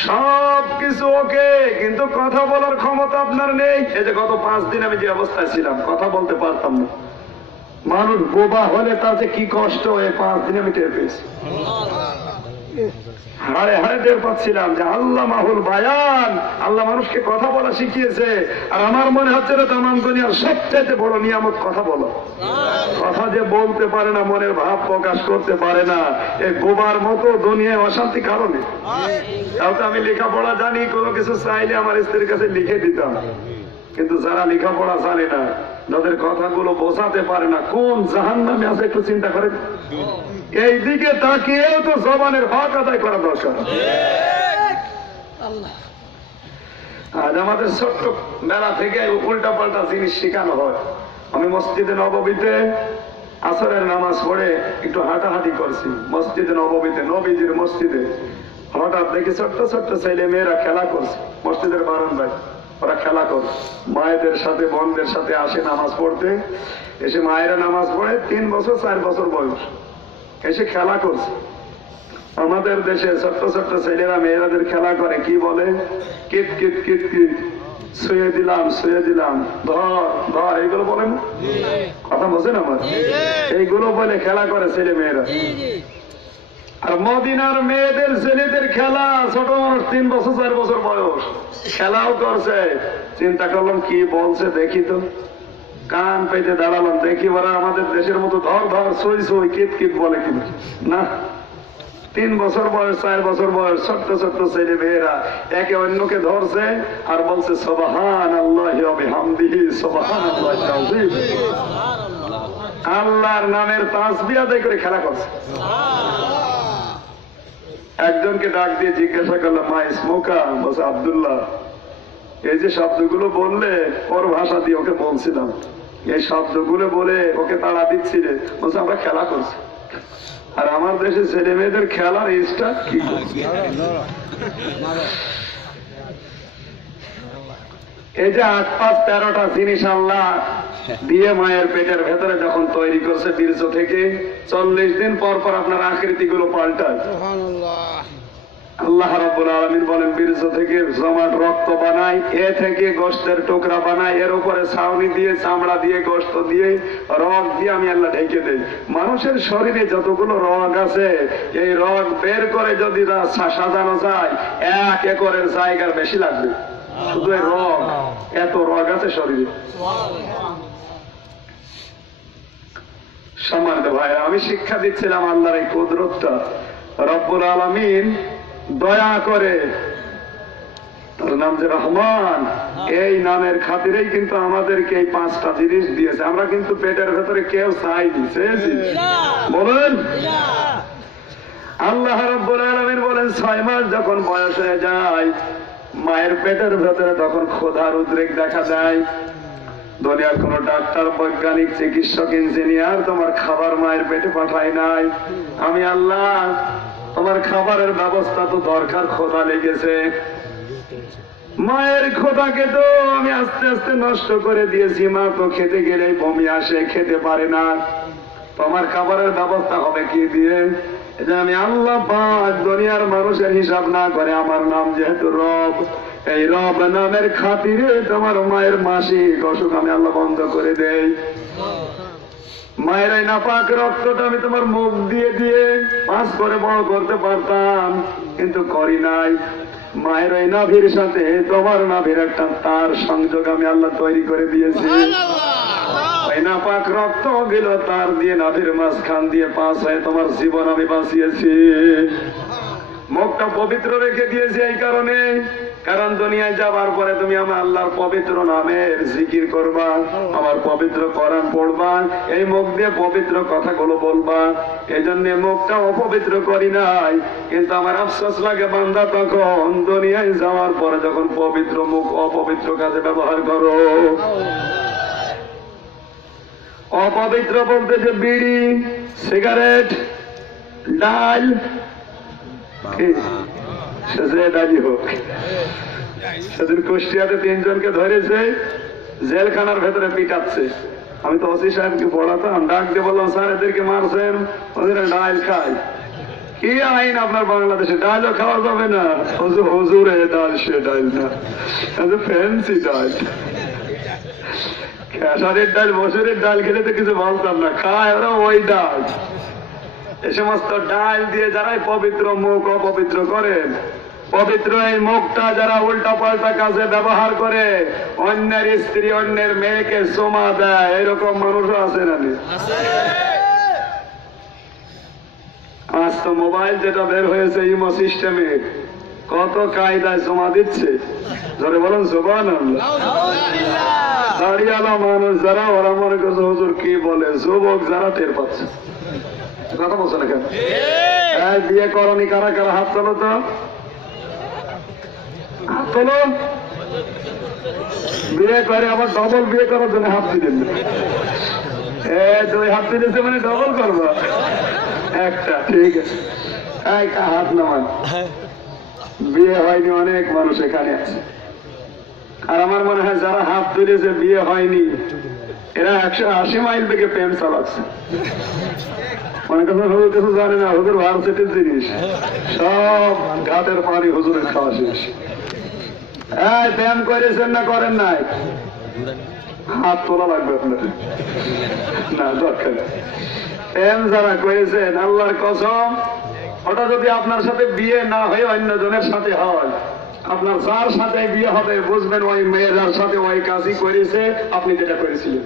সব কিছু ওকে, কিন্তু কথা বলার ক্ষমতা আপনার নেই। এই যে গত 5 দিন আমি যে অবস্থায় ছিলাম, কথা বলতে পারতাম না। মানুষ বোবা হলে তার যে কি কষ্ট, এই 5 দিন আমি টের পেয়েছি। হাড়ে হাড়ে টের পাচ্ছিলাম যে আল্লাহ মাহুল বায়ান, আল্লাহ মানুষকে কথা বলা শিখিয়েছে। আর আমার মনে হচ্ছে না তামাম দুনিয়ার সবচেয়ে বড় নিয়ামত কথা বলো। কথা যে বলতে পারে না, মনের ভাব প্রকাশ করতে পারে না, এই বোবার মতো দুনিয়ায় অশান্তি কারণে। তাহলে আমি লেখাপড়া জানি, কোনো কিছু চাইলে আমার স্ত্রীর কাছে লিখে দিতাম। কিন্তু যারা লেখাপড়া জানে না, যাদের কথাগুলো বোঝাতে পারে না, কোন জাহান্নামে আছে একটু চিন্তা করেন। এই দিকে তাকিয়েও তো জবানের হক আদায় করা দরকার। আজ আমাদের ছোট্ট মেলা থেকে উল্টা পাল্টা জিনিস শেখানো হয়। আমি মসজিদে নববীতে আসরের নামাজ পড়ে একটু হাঁটাহাঁটি করছি মসজিদে নববীতে, নবীজির মসজিদে। হঠাৎ দেখি ছোট্ট ছোট্ট ছেলে মেয়েরা খেলা করছে মসজিদের বারান্দায়। ওরা খেলা করে, মায়েদের সাথে বোনদের সাথে আসে নামাজ পড়তে। এসে মায়েরা নামাজ পড়ে 3 বছর 4 বছর বয়স, এসে খেলা করছে। আমাদের দেশে ছোট্ট ছোট্ট ছেলেরা মেয়েরাদের খেলা করে, কি বলে? কিট কিট কিট কিট, শুয়ে দিলাম শুয়ে দিলাম, ধর ধর, এইগুলো বলেন। কথা বোঝেন আমার? এইগুলো বলে খেলা করে ছেলে মেয়েরা। আর মদিনার মেয়েদের ছেলেদের খেলা, ছোট মানুষ 3 বছর 4 বছর বয়স, খেলাও করছে। চিন্তা করলাম কি বলছে দেখি তো, কান পেতে দাঁড়ালাম, দেখি ওরা আমাদের দেশের মতো ধর ধর সই সই কিট কিট বলে কিনা। না, 3 বছর বয়স 4 বছর বয়স ছোট্ট ছোট্ট ছেলে মেয়েরা একে অন্যকে ধরছে আর বলছে সুবহানাল্লাহি ওয়া বিহামদিহি সুবহানাল্লাহিল আযীম। আল্লাহর নামের তাসবিহ আদায় করে খেলা করছে। একজনকে ডাক দিয়ে জিজ্ঞাসা করলাম, মা ইসমুকা? বলছে আব্দুল্লাহ। এই যে শব্দগুলো বললে, ওর ভাষা দিয়ে ওকে বলছিলাম, এই শব্দগুলো বলে ওকে তাড়া দিচ্ছিলে। বলছে আমরা খেলা করছি। আর আমার দেশে ছেলে মেয়েদের খেলার স্টার্ট কি? এই যে 8, 5, 13টা জিনিস আল্লাহ দিয়ে মায়ের পেটের ভেতরে যখন তৈরি করছে বীর্য থেকে, 40 দিন পর পর আপনার আকৃতি গুলো পাল্টায়। আল্লাহ রাব্বুল আলামিন বলেন বীর্য থেকে জমাট রক্ত বানাই, এ থেকে গোশতের টুকরা বানাই, এর উপরে ছাউনি দিয়ে চামড়া দিয়ে গোশত দিয়ে রগ দিয়ে আমি আল্লাহ ঢেকে দেই। মানুষের শরীরে যতগুলো রগ আছে, এই রগ বের করে যদি সাজানো যায় 1 একরের জায়গার বেশি লাগবে। শুধু এই রগ, এত রগ আছে শরীরে। সম্মানিত ভাই, আমি শিক্ষা দিচ্ছিলাম আল্লাহর এই কুদরতটা। রব্বুল আলামিন দয়া করে, তার নাম যে রহমান, এই নামের খাতিরেই কিন্তু আমাদেরকে এই 5টা জিনিস দিয়েছে। আমরা কিন্তু পেটের ভেতরে কেউ চাইনি, চেয়েছি? বলেন। আল্লাহ রাব্বুল আলামিন বলেন 6 মাস যখন বয়স হয়ে যায় মায়ের পেটের ভেতরে, তখন ক্ষুধার উদ্রেক দেখা দেয়। দুনিয়ার কোন ডাক্তার, বৈজ্ঞানিক, চিকিৎসক, ইঞ্জিনিয়ার তোমার খাবার মায়ের পেটে পাঠায় নাই। আমি আল্লাহ তোমার খাবারের ব্যবস্থা তো দরকার, ক্ষুধা লেগেছে। মায়ের ক্ষুধাকে তো আমি আস্তে আস্তে নষ্ট করে দিয়েছি। মা তো খেতে গেলেই বমি আসে, খেতে পারে না। তোমার খাবারের ব্যবস্থা হবে কি দিয়ে? এটা আমি আল্লাহ পাক দুনিয়ার মানুষের হিসাব না করে, আমার নাম যেহেতু রব, এই রব নামের খাতিরে তোমার মায়ের মাসিক অসুখ আমি আল্লাহ বন্ধ করে দেই। মায়ের এই নাপাক রক্তটা আমি তোমার মুখ দিয়ে দিয়ে পাস করে বড় করতে পারতাম, কিন্তু করি নাই। মায়ের ওই নাভির সাথে তোমার নাভির একটা তার সংযোগ আমি আল্লাহ তৈরি করে দিয়েছি। ওই নাপাক রক্ত গেল তার দিয়ে নাভির মাঝখান দিয়ে পাস হয়ে তোমার জীবন আমি বাঁচিয়েছি। মুখটা পবিত্র রেখে দিয়েছি এই কারণে, কারণ দুনিয়ায় যাবার পরে তুমি আমার আল্লাহর পবিত্র নামের জিকির করবা, আমার পবিত্র কোরআন পড়বা, এই মুখ দিয়ে পবিত্র কথাগুলো বলবা। এই জন্য মুখটা অপবিত্র করি নাই। কিন্তু আমার আফসোস লাগে বান্দা তখন দুনিয়ায় যাওয়ার পরে যখন পবিত্র মুখ অপবিত্র কাজে ব্যবহার করো। অপবিত্র বলতে যে বিড়ি, সিগারেট, ডাল, সে যে ডালি হোক। সেদিন কুষ্টিয়াতে 3 জনকে ধরেছে, জেলখানার ভেতরে পিটাচ্ছে। আমি তো ওসি সাহেবকে পড়াতাম, ডাক দিয়ে বললাম, স্যার এদেরকে মারছেন, ওদের ডাল খায়। কি আইন আপনার বাংলাদেশে? ডালও খাওয়া যাবে না? হুজুর এ ডাল, সে ডাল না, ফ্যান্সি ডাল। খেসারের ডাল, মসুরের ডাল খেলে তো কিছু বলতাম না, খায় ওরা ওই ডাল। এ সমস্ত ডাল দিয়ে যারাই পবিত্র মুখ অপবিত্র করেন, পবিত্র এই মুখটা যারা উল্টা পাল্টা কাজে ব্যবহার করে, অন্যের স্ত্রী অন্যের মেয়েকে চুমা দেয়, এরকম মানুষও আছে না? আজ তো মোবাইল যেটা বের হয়েছে ইমো সিস্টেমে, কত কায়দায় জমা দিচ্ছে। ধরে বলুন সুবহানাল্লাহ। দাঁড়িয়ালা মানুষ যারা, ওরা মনে করছে হুজুর কি বলে, যুবক যারা টের পাচ্ছে। কথা বলছে না কেন? বিয়ে করনি কারা কারা? হাত তোলো তো, হাত তোলো। বিয়ে করে আবার ডবল বিয়ে করার জন্য হাত দিলেন। 2 হাত দিলেছে মানে ডবল করবো একটা, ঠিক আছে। হাত নামান। বিয়ে হয়নি অনেক মানুষ এখানে আছে, আর আমার মনে হয় যারা হাত তুলেছে বিয়ে হয়নি, এরা 180 মাইল থেকে প্রেম চালাচ্ছে। মনে করছেন হুজুর কিছু জানে না, হুজুর ভার্সিটির জিনিস, সব ঘাটের পানি হুজুরের খাওয়া শেষ। প্রেম করেছেন না করেন নাই? হাত তোলা লাগবে আপনার, না দরকার। প্রেম যারা করেছেন, আল্লাহর কসম, ওটা যদি আপনার সাথে বিয়ে না হয়ে অন্য জনের সাথে হয়, আপনার যার সাথে বিয়ে হবে বুঝবেন ওই মেয়ে যার সাথে ওই কাজই করেছে আপনি যেটা করেছিলেন।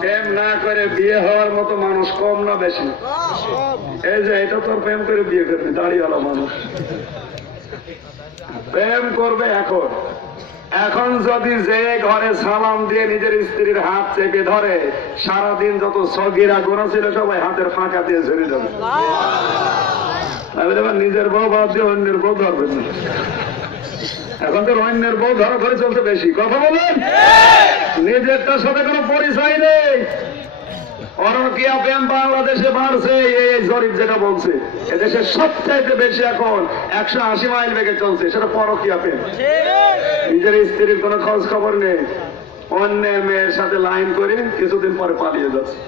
প্রেম না করে বিয়ে হওয়ার মতো মানুষ কম না বেশি? এই যে এটা তোর প্রেম করে বিয়ে করবি, দাঁড়িয়েওয়ালা মানুষ প্রেম করবে। এখন যদি যে ঘরে সালাম দিয়ে নিজের স্ত্রীর হাত চেপে ধরে, সারাদিন যত সগিরা গোনা ছিল সবাই হাতের ফাঁকা দিয়ে ঝরে যাবে। নিজের বউ বাদ দিয়ে অন্যের বউ ধরবেন না। এখন তো অন্যের বউ ধরা ধরে চলতে বেশি। কথা বলেন, নিজেরটার সাথে কোনো পরিচয় নেই। অরকিয়া প্রেম বাংলাদেশে বাড়ছে, এই জরিপ যেটা বলছে, এদেশে সবচাইতে বেশি এখন 180 মাইল বেগে চলছে, সেটা পরকিয়া প্রেম। নিজের স্ত্রীর কোনো খোঁজ খবর নেই, অন্যের মেয়ের সাথে লাইন করে কিছুদিন পরে পালিয়ে যাচ্ছে।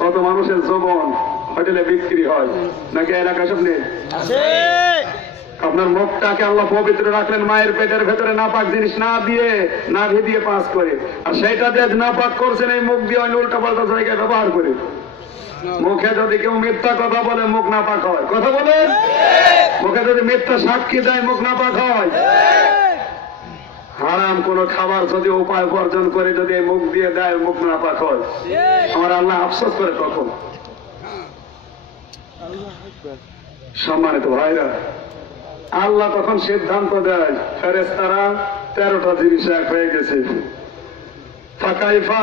কত মানুষের যৌবন হোটেলে বিক্রি হয়, নাকি এলাকা সব নেই? আপনার মুখটাকে আল্লাহ পবিত্র রাখলেন, মায়ের পেটের ভেতরে নাপাক জিনিস না দিয়ে, নাভি দিয়ে পাস করে, আর সেটা দিয়ে নাপাক করছেন এই মুখ দিয়ে অন্য উল্টা পাল্টা জায়গায় ব্যবহার করে। মুখে যদি কেউ মিথ্যা কথা বলে মুখ নাপাক হয়। কথা বলেন, মুখে যদি মিথ্যা সাক্ষী দেয় মুখ নাপাক হয়। হারাম কোন খাবার যদি উপায় উপার্জন করে যদি মুখ দিয়ে দেয় মুখ নাপাক হয়। আমার আল্লাহ আফসোস করে তখন। সম্মানিত ভাইরা, আল্লাহ তখন সিদ্ধান্ত দেয়, ফেরেশতারা 13টা জিনিস এক হয়ে গেছে। ফাকাইফা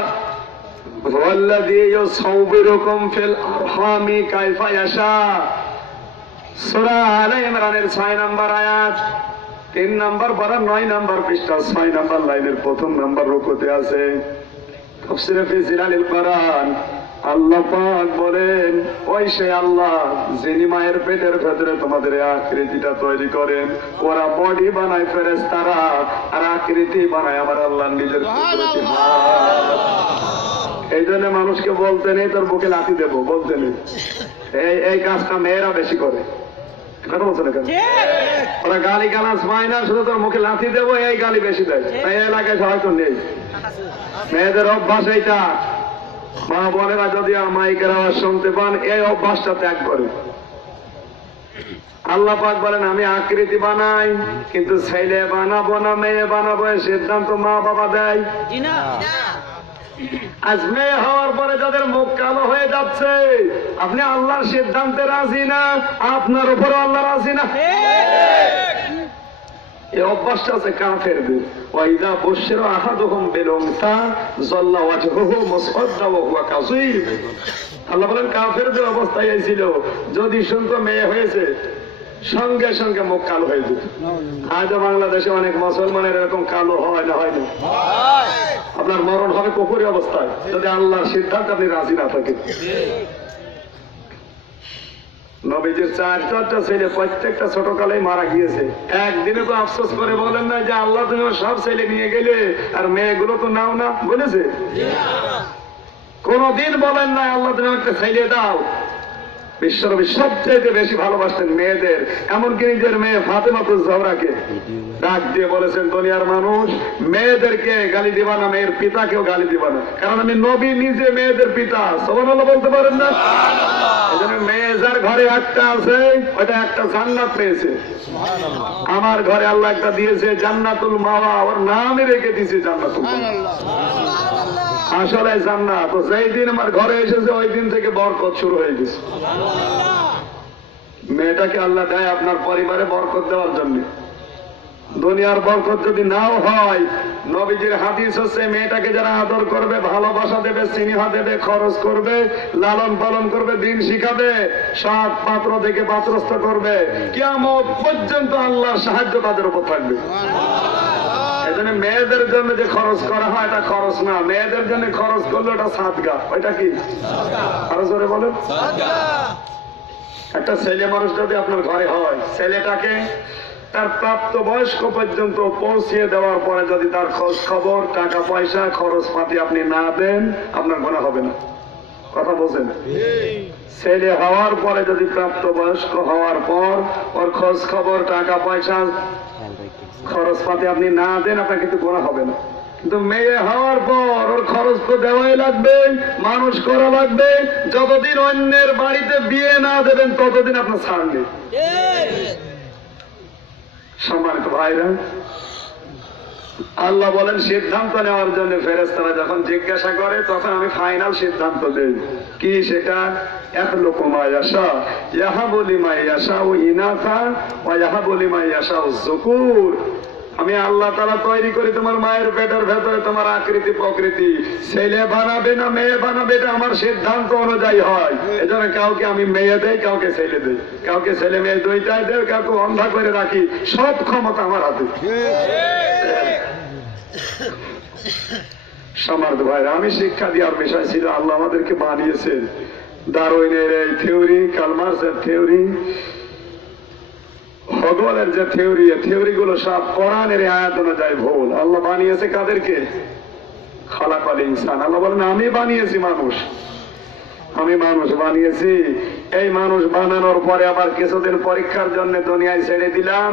ওয়াল্লাযী ইউসাউবিরুকুম ফিল আরহামি কাইফা ইয়াশা। সূরা আলে ইমরানের 6 নম্বর আয়াত, 3 নম্বর পারা 9 নম্বর পৃষ্ঠা 6 নম্বর লাইনের 1ম নম্বর রুকুতে আছে। তাফসীরে ফি জিলালিল কোরআন আল্লাহ পাক বলেন, ওই সে আল্লাহ যিনি মায়ের পেটের ভেতরে তোমাদের আকৃতিটা তৈরি করেন। ওরা বডি বানায় ফেরেশতারা, আর আকৃতি বানায় আমার আল্লাহ নিজের কুদরতি হাত। এই জন্য মানুষকে বলতে নেই তোর বুকে লাথি দেবো, বলতে নেই। এই কাজটা মেয়েরা বেশি করে। কথা বলছে না কেন? ওরা গালি গালাজ পায় না, শুধু তোর মুখে লাথি দেবো এই গালি বেশি দেয়। তাই এলাকায় হয়তো নেই, মেয়েদের অভ্যাস এইটা। মা বোনেরা যদি আর মাইকের আওয়াজ শুনতে পান, এই অভ্যাসটা ত্যাগ করে। আল্লাহ পাক বলেন, আমি আকৃতি বানাই, কিন্তু ছেলে বানাবো না মেয়ে বানাবো এই সিদ্ধান্ত মা বাবা দেয়। আজ মেয়ে হওয়ার পরে যাদের মুখ কালো হয়ে যাচ্ছে, আপনি আল্লাহর সিদ্ধান্তে রাজি না, আপনার উপর আল্লাহ রাজি না। এই অভ্যাসটা আছে কাফেরদের। ওয়াইদা বুশিরা আহাদুহুম বিল উনসা যাল্লা ওয়াজহুহু মুসওয়াদ্দা ওয়া হুয়া কাযীব। আল্লাহ বলেন কাফেরদের অবস্থা এই ছিল, যদি শুনতো মেয়ে হয়েছে সঙ্গে সঙ্গে মুখ কালো হয়ে যেত। আজও বাংলাদেশে অনেক মুসলমানের এরকম কালো হয় না? হয় না? আপনার মরণ হবে কুফরি অবস্থায় যদি আল্লাহর সিদ্ধান্ত আপনি রাজি না থাকেন। নবীজির 4-4টা ছেলে প্রত্যেকটা ছোটকালেই মারা গিয়েছে। একদিনে তো আফসোস করে বলেন না যে আল্লাহ তুমি আমার সব ছেলে নিয়ে গেলে আর মেয়েগুলো তো নাও না, বলেছে? কোনদিন বলেন না আল্লাহ তুমি একটা ছেলে দাও। বিশ্বনবী সবচেয়ে বেশি ভালোবাসতেন মেয়েদের, এমনকি নিজের মেয়ে ফাতেমাতুজ জহরাকে ডাক দিয়ে বলেছেন, দুনিয়ার মানুষ মেয়েদেরকে গালি দিবা না, মেয়ের পিতাকেও গালি দিবা না, কারণ আমি নবী নিজে মেয়েদের পিতা। সুবহানাল্লাহ বলতে পারেন না? এজন্য মেয়ে যার ঘরে একটা আছে ওটা একটা জান্নাত পেয়েছে। আমার ঘরে আল্লাহ একটা দিয়েছে জান্নাতুল মাওয়া, ওর নামই রেখে দিয়েছে জান্নাতুল মাওয়া। আসলে জান্নাত যেই দিন আমার ঘরে এসেছে ওই দিন থেকে বরকত শুরু হয়ে গেছে। মেয়েটাকে আল্লাহ দেয় আপনার পরিবারে বরকত দেওয়ার জন্য। দুনিয়ার বরকত যদি নাও হয়, নবীজির হাদিস হচ্ছে মেয়েটাকে যারা আদর করবে, ভালোবাসা দেবে, স্নেহ দেবে, খরচ করবে, লালন পালন করবে, দিন শিখাবে, সৎ পাত্র থেকে পাত্রস্থ করবে, কিয়ামত পর্যন্ত আল্লাহর সাহায্য তাদের উপর থাকবে। এজন্য মেয়েদের জন্য যে খরচ করা হয় এটা খরচ না, মেয়েদের জন্য খরচ করলে ওটা সাদগা। ওইটা কি? আরো জোরে বলেন। একটা ছেলে মানুষ যদি আপনার ঘরে হয়, ছেলেটাকে তার প্রাপ্ত বয়স্ক পর্যন্ত পৌঁছিয়ে দেওয়ার পরে যদি তার খোঁজ খবর, টাকা পয়সা, খরচ পাতি আপনি না দেন, আপনার গুনাহ হবে না। কথা বলছেন? ছেলে হওয়ার পরে যদি প্রাপ্ত বয়স্ক হওয়ার পর ওর খোঁজ খবর, টাকা পয়সা, খরচ পাতি আপনি না দেন, আপনার কিন্তু গুনাহ হবে না। কিন্তু মেয়ে হওয়ার পর ওর খরচ তো দেওয়াই লাগবে, মানুষ করা লাগবে। যতদিন অন্যের বাড়িতে বিয়ে না দেবেন ততদিন আপনার ছাড় নেই। সম্মানিত ভাইরা, আল্লাহ বলেন সিদ্ধান্ত নেওয়ার জন্য ফেরেশতারা যখন জিজ্ঞাসা করে তখন আমি ফাইনাল সিদ্ধান্ত দেই। কি সেটা? ইয়াখলুকু মা ইয়াশা, ইয়াহাবু লিমান ইয়াশাউ ইনাসা ওয়া ইয়াহাবু লিমান ইয়াশাউ যুকুর। আমি আল্লাহ তাআলা তৈরি করি তোমার মায়ের পেটের ভেতরে তোমার আকৃতি প্রকৃতি, ছেলে বানাবে না মেয়ে বানাবে এটা আমার সিদ্ধান্ত অনুযায়ী হয়। এজন্য কাউকে আমি মেয়ে দেই, কাউকে ছেলে দেই, কাউকে ছেলে মেয়ে দুইটাই দেই, কাউকে অন্ধা করে রাখি, সব ক্ষমতা আমার হাতে। সম্মানিত ভাইরা, আমি শিক্ষা দেওয়ার বিষয় ছিল আল্লাহ আমাদেরকে বানিয়েছেন। ডারউইনের এই থিওরি, কার্ল মার্কসের থিওরি, হগলের যে থিওরি, থিওরি গুলো সব কোরআনের আয়াত অনুযায়ী ভুল। আল্লাহ বানিয়েছে কাদেরকে? খালাকাল ইনসান। আল্লাহ বলেন আমি বানিয়েছি মানুষ, আমি মানুষ বানিয়েছি। এই মানুষ বানানোর পরে আবার কিছুদিন পরীক্ষার জন্য দুনিয়ায় ছেড়ে দিলাম।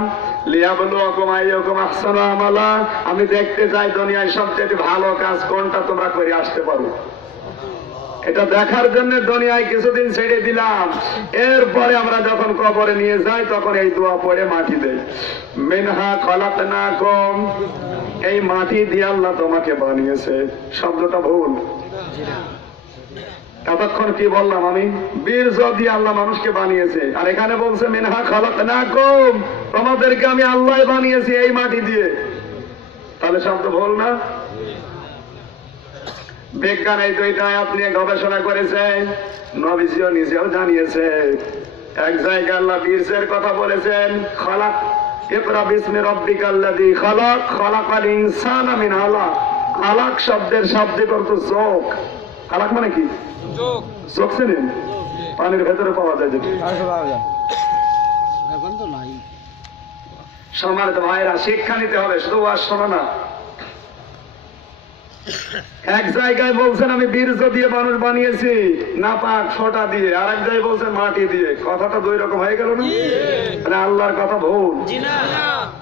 লিয়াবলুয়াকুম আইয়ুকুম আহসানু আমালা, আমি দেখতে চাই দুনিয়ায় সবচেয়ে ভালো কাজ কোনটা তোমরা করে আসতে পারো। এটা দেখার জন্য দুনিয়ায় কিছুদিন ছেড়ে দিলাম। এরপরে আমরা যখন কবরে নিয়ে যাই তখন এই দোয়া পড়ে মাটি দেই, মিনহা খলাকনাকুম, এই মাটি দিয়ে আল্লাহ তোমাকে বানিয়েছে। শব্দটা ভুল। এতক্ষণ কি বললাম আমি? বীর্য দিয়ে আল্লাহ মানুষকে বানিয়েছে, আর এখানে বলছে মিনহা খলাকনাকুম, তোমাদেরকে আমি আল্লাহ বানিয়েছি এই মাটি দিয়ে। তাহলে শব্দ ভুল না? বিজ্ঞান এই দুইটা আয়াত নিয়ে গবেষণা করেছে, নবীজিও নিজেও জানিয়েছে। এক জায়গায় আল্লাহ বীর্যের কথা বলেছেন, খলাক ইকরা বিসমি রাব্বিকাল্লাযী খলাক, খলাকাল ইনসানা মিন আলাক। আলাক শব্দের শাব্দিক অর্থ চোখ। আলাক মানে কি? চোখ চেনেন? পানির ভেতরে পাওয়া যায় যেটা। সম্মানিত ভাইরা, শিক্ষা নিতে হবে, শুধু ওয়াজ শোনা না। এক জায়গায় বলছেন আমি বীর্য দিয়ে মানুষ বানিয়েছি, নাপাক ফোঁটা দিয়ে, আর এক জায়গায় বলছেন মাটি দিয়ে। কথাটা দুই রকম হয়ে গেল না? মানে আল্লাহর কথা ভুল।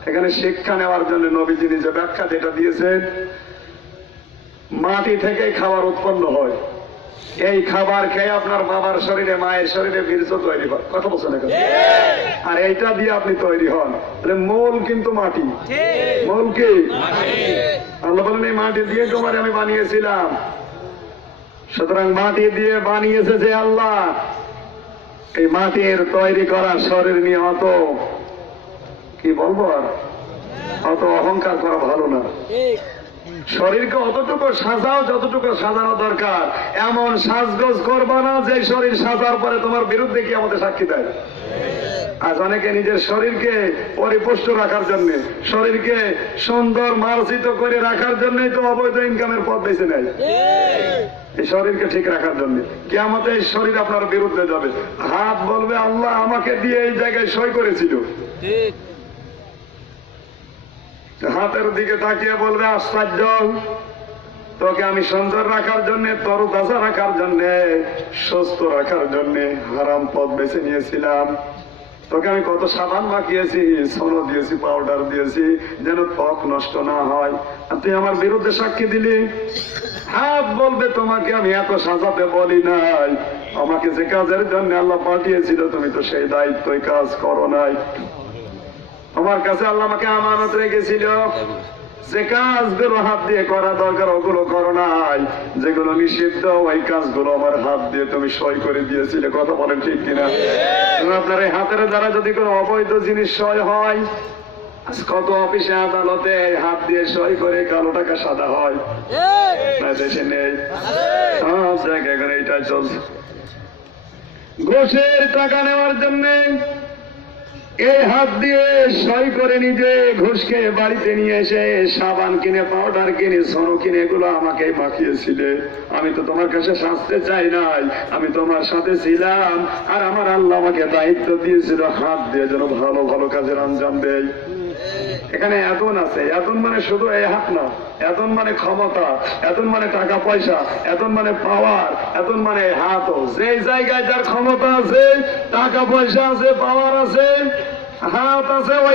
এখানে শিক্ষা নেওয়ার জন্য নবীজি নিজে ব্যাখ্যা যেটা দিয়েছেন, মাটি থেকে খাবার উৎপন্ন হয়। এই খাবার খেয়ে আপনার বাবার শরীরে, মায়ের শরীরে বীর্য তৈরি হয়। কথা বলছেন এখানে? আর এইটা দিয়ে আপনি তৈরি হন। তাহলে মূল কিন্তু মাটি। মূল কি? আল্লাহ বলেন এই মাটি দিয়ে তোমার আমি বানিয়েছিলাম। সুতরাং মাটি দিয়ে বানিয়েছে যে আল্লাহ, এই মাটির তৈরি করা শরীর নিয়ে অত কি বলবো, আর অত অহংকার করা ভালো না। শরীরকে অতটুকু সাজাও যতটুকু সাজানো দরকার। এমন সাজগোজ করবা না যে শরীর সাজার পরে তোমার বিরুদ্ধে কি আমাদের সাক্ষী দেয়। আজ অনেকে নিজের শরীরকে পরিপুষ্ট রাখার জন্য, শরীরকে সুন্দর মার্জিত করে রাখার জন্যই তো অবৈধ ইনকামের পথ বেছে নেয়, এই শরীরকে ঠিক রাখার জন্য। কিয়ামতে এই শরীর আপনার বিরুদ্ধে যাবে। হাত বলবে আল্লাহ আমাকে দিয়ে এই জায়গায় সই করেছিল, হাতের দিকে তাকিয়ে বলবে আশ্চর্য, তোকে আমি সুন্দর রাখার জন্য, তরতাজা রাখার জন্য, সুস্থ রাখার জন্য হারাম পথ বেছে নিয়েছিলাম। তোকে আমি কত সাবান মাখিয়েছি, সোনো দিয়েছি, পাউডার দিয়েছি, যেন ত্বক নষ্ট না হয়, আর তুই আমার বিরুদ্ধে সাক্ষী দিলি। হাত বলবে তোমাকে আমি এত সাজাতে বলি নাই, আমাকে যে কাজের জন্য আল্লাহ পাঠিয়েছিল তুমি তো সেই দায়িত্বই কাজ করো নাই। আমার কাছে আল্লাহ আমাকে আমানত রেখেছিল, যে কাজগুলো হাত দিয়ে করা দরকার ওগুলো করো নাই, যেগুলো নিষিদ্ধ ওই কাজগুলো আমার হাত দিয়ে তুমি সই করে দিয়েছিলে। কথা বলেন ঠিক কিনা? আপনার এই হাতের দ্বারা যদি কোনো অবৈধ জিনিস সই হয়, আজ কত অফিসে আদালতে হাত দিয়ে সই করে কালো টাকা সাদা হয়, দেশে নেই, সব জায়গায় এখন এইটাই চলছে। ঘুষের টাকা নেওয়ার জন্য এই হাত দিয়ে সই করে নিজে ঘুষ খেয়ে বাড়িতে নিয়ে এসে সাবান কিনে, পাউডার কিনে, সোনো কিনে এগুলো আমাকে মাখিয়েছিলে। আমি তো তোমার কাছে শাস্তি চাই নাই, আমি তোমার সাথে ছিলাম, আর আমার আল্লাহ আমাকে দায়িত্ব দিয়েছিল হাত দিয়ে যেন ভালো ভালো কাজের আঞ্জাম দেয়। এখানে এতন আছে, এতন মানে শুধু এই হাত না, এতন মানে ক্ষমতা, এতন মানে টাকা পয়সা, এতন মানে পাওয়ার, এতন মানে হাতও। যে জায়গায় যার ক্ষমতা আছে, টাকা পয়সা আছে, পাওয়ার আছে, হাত আছে, ওই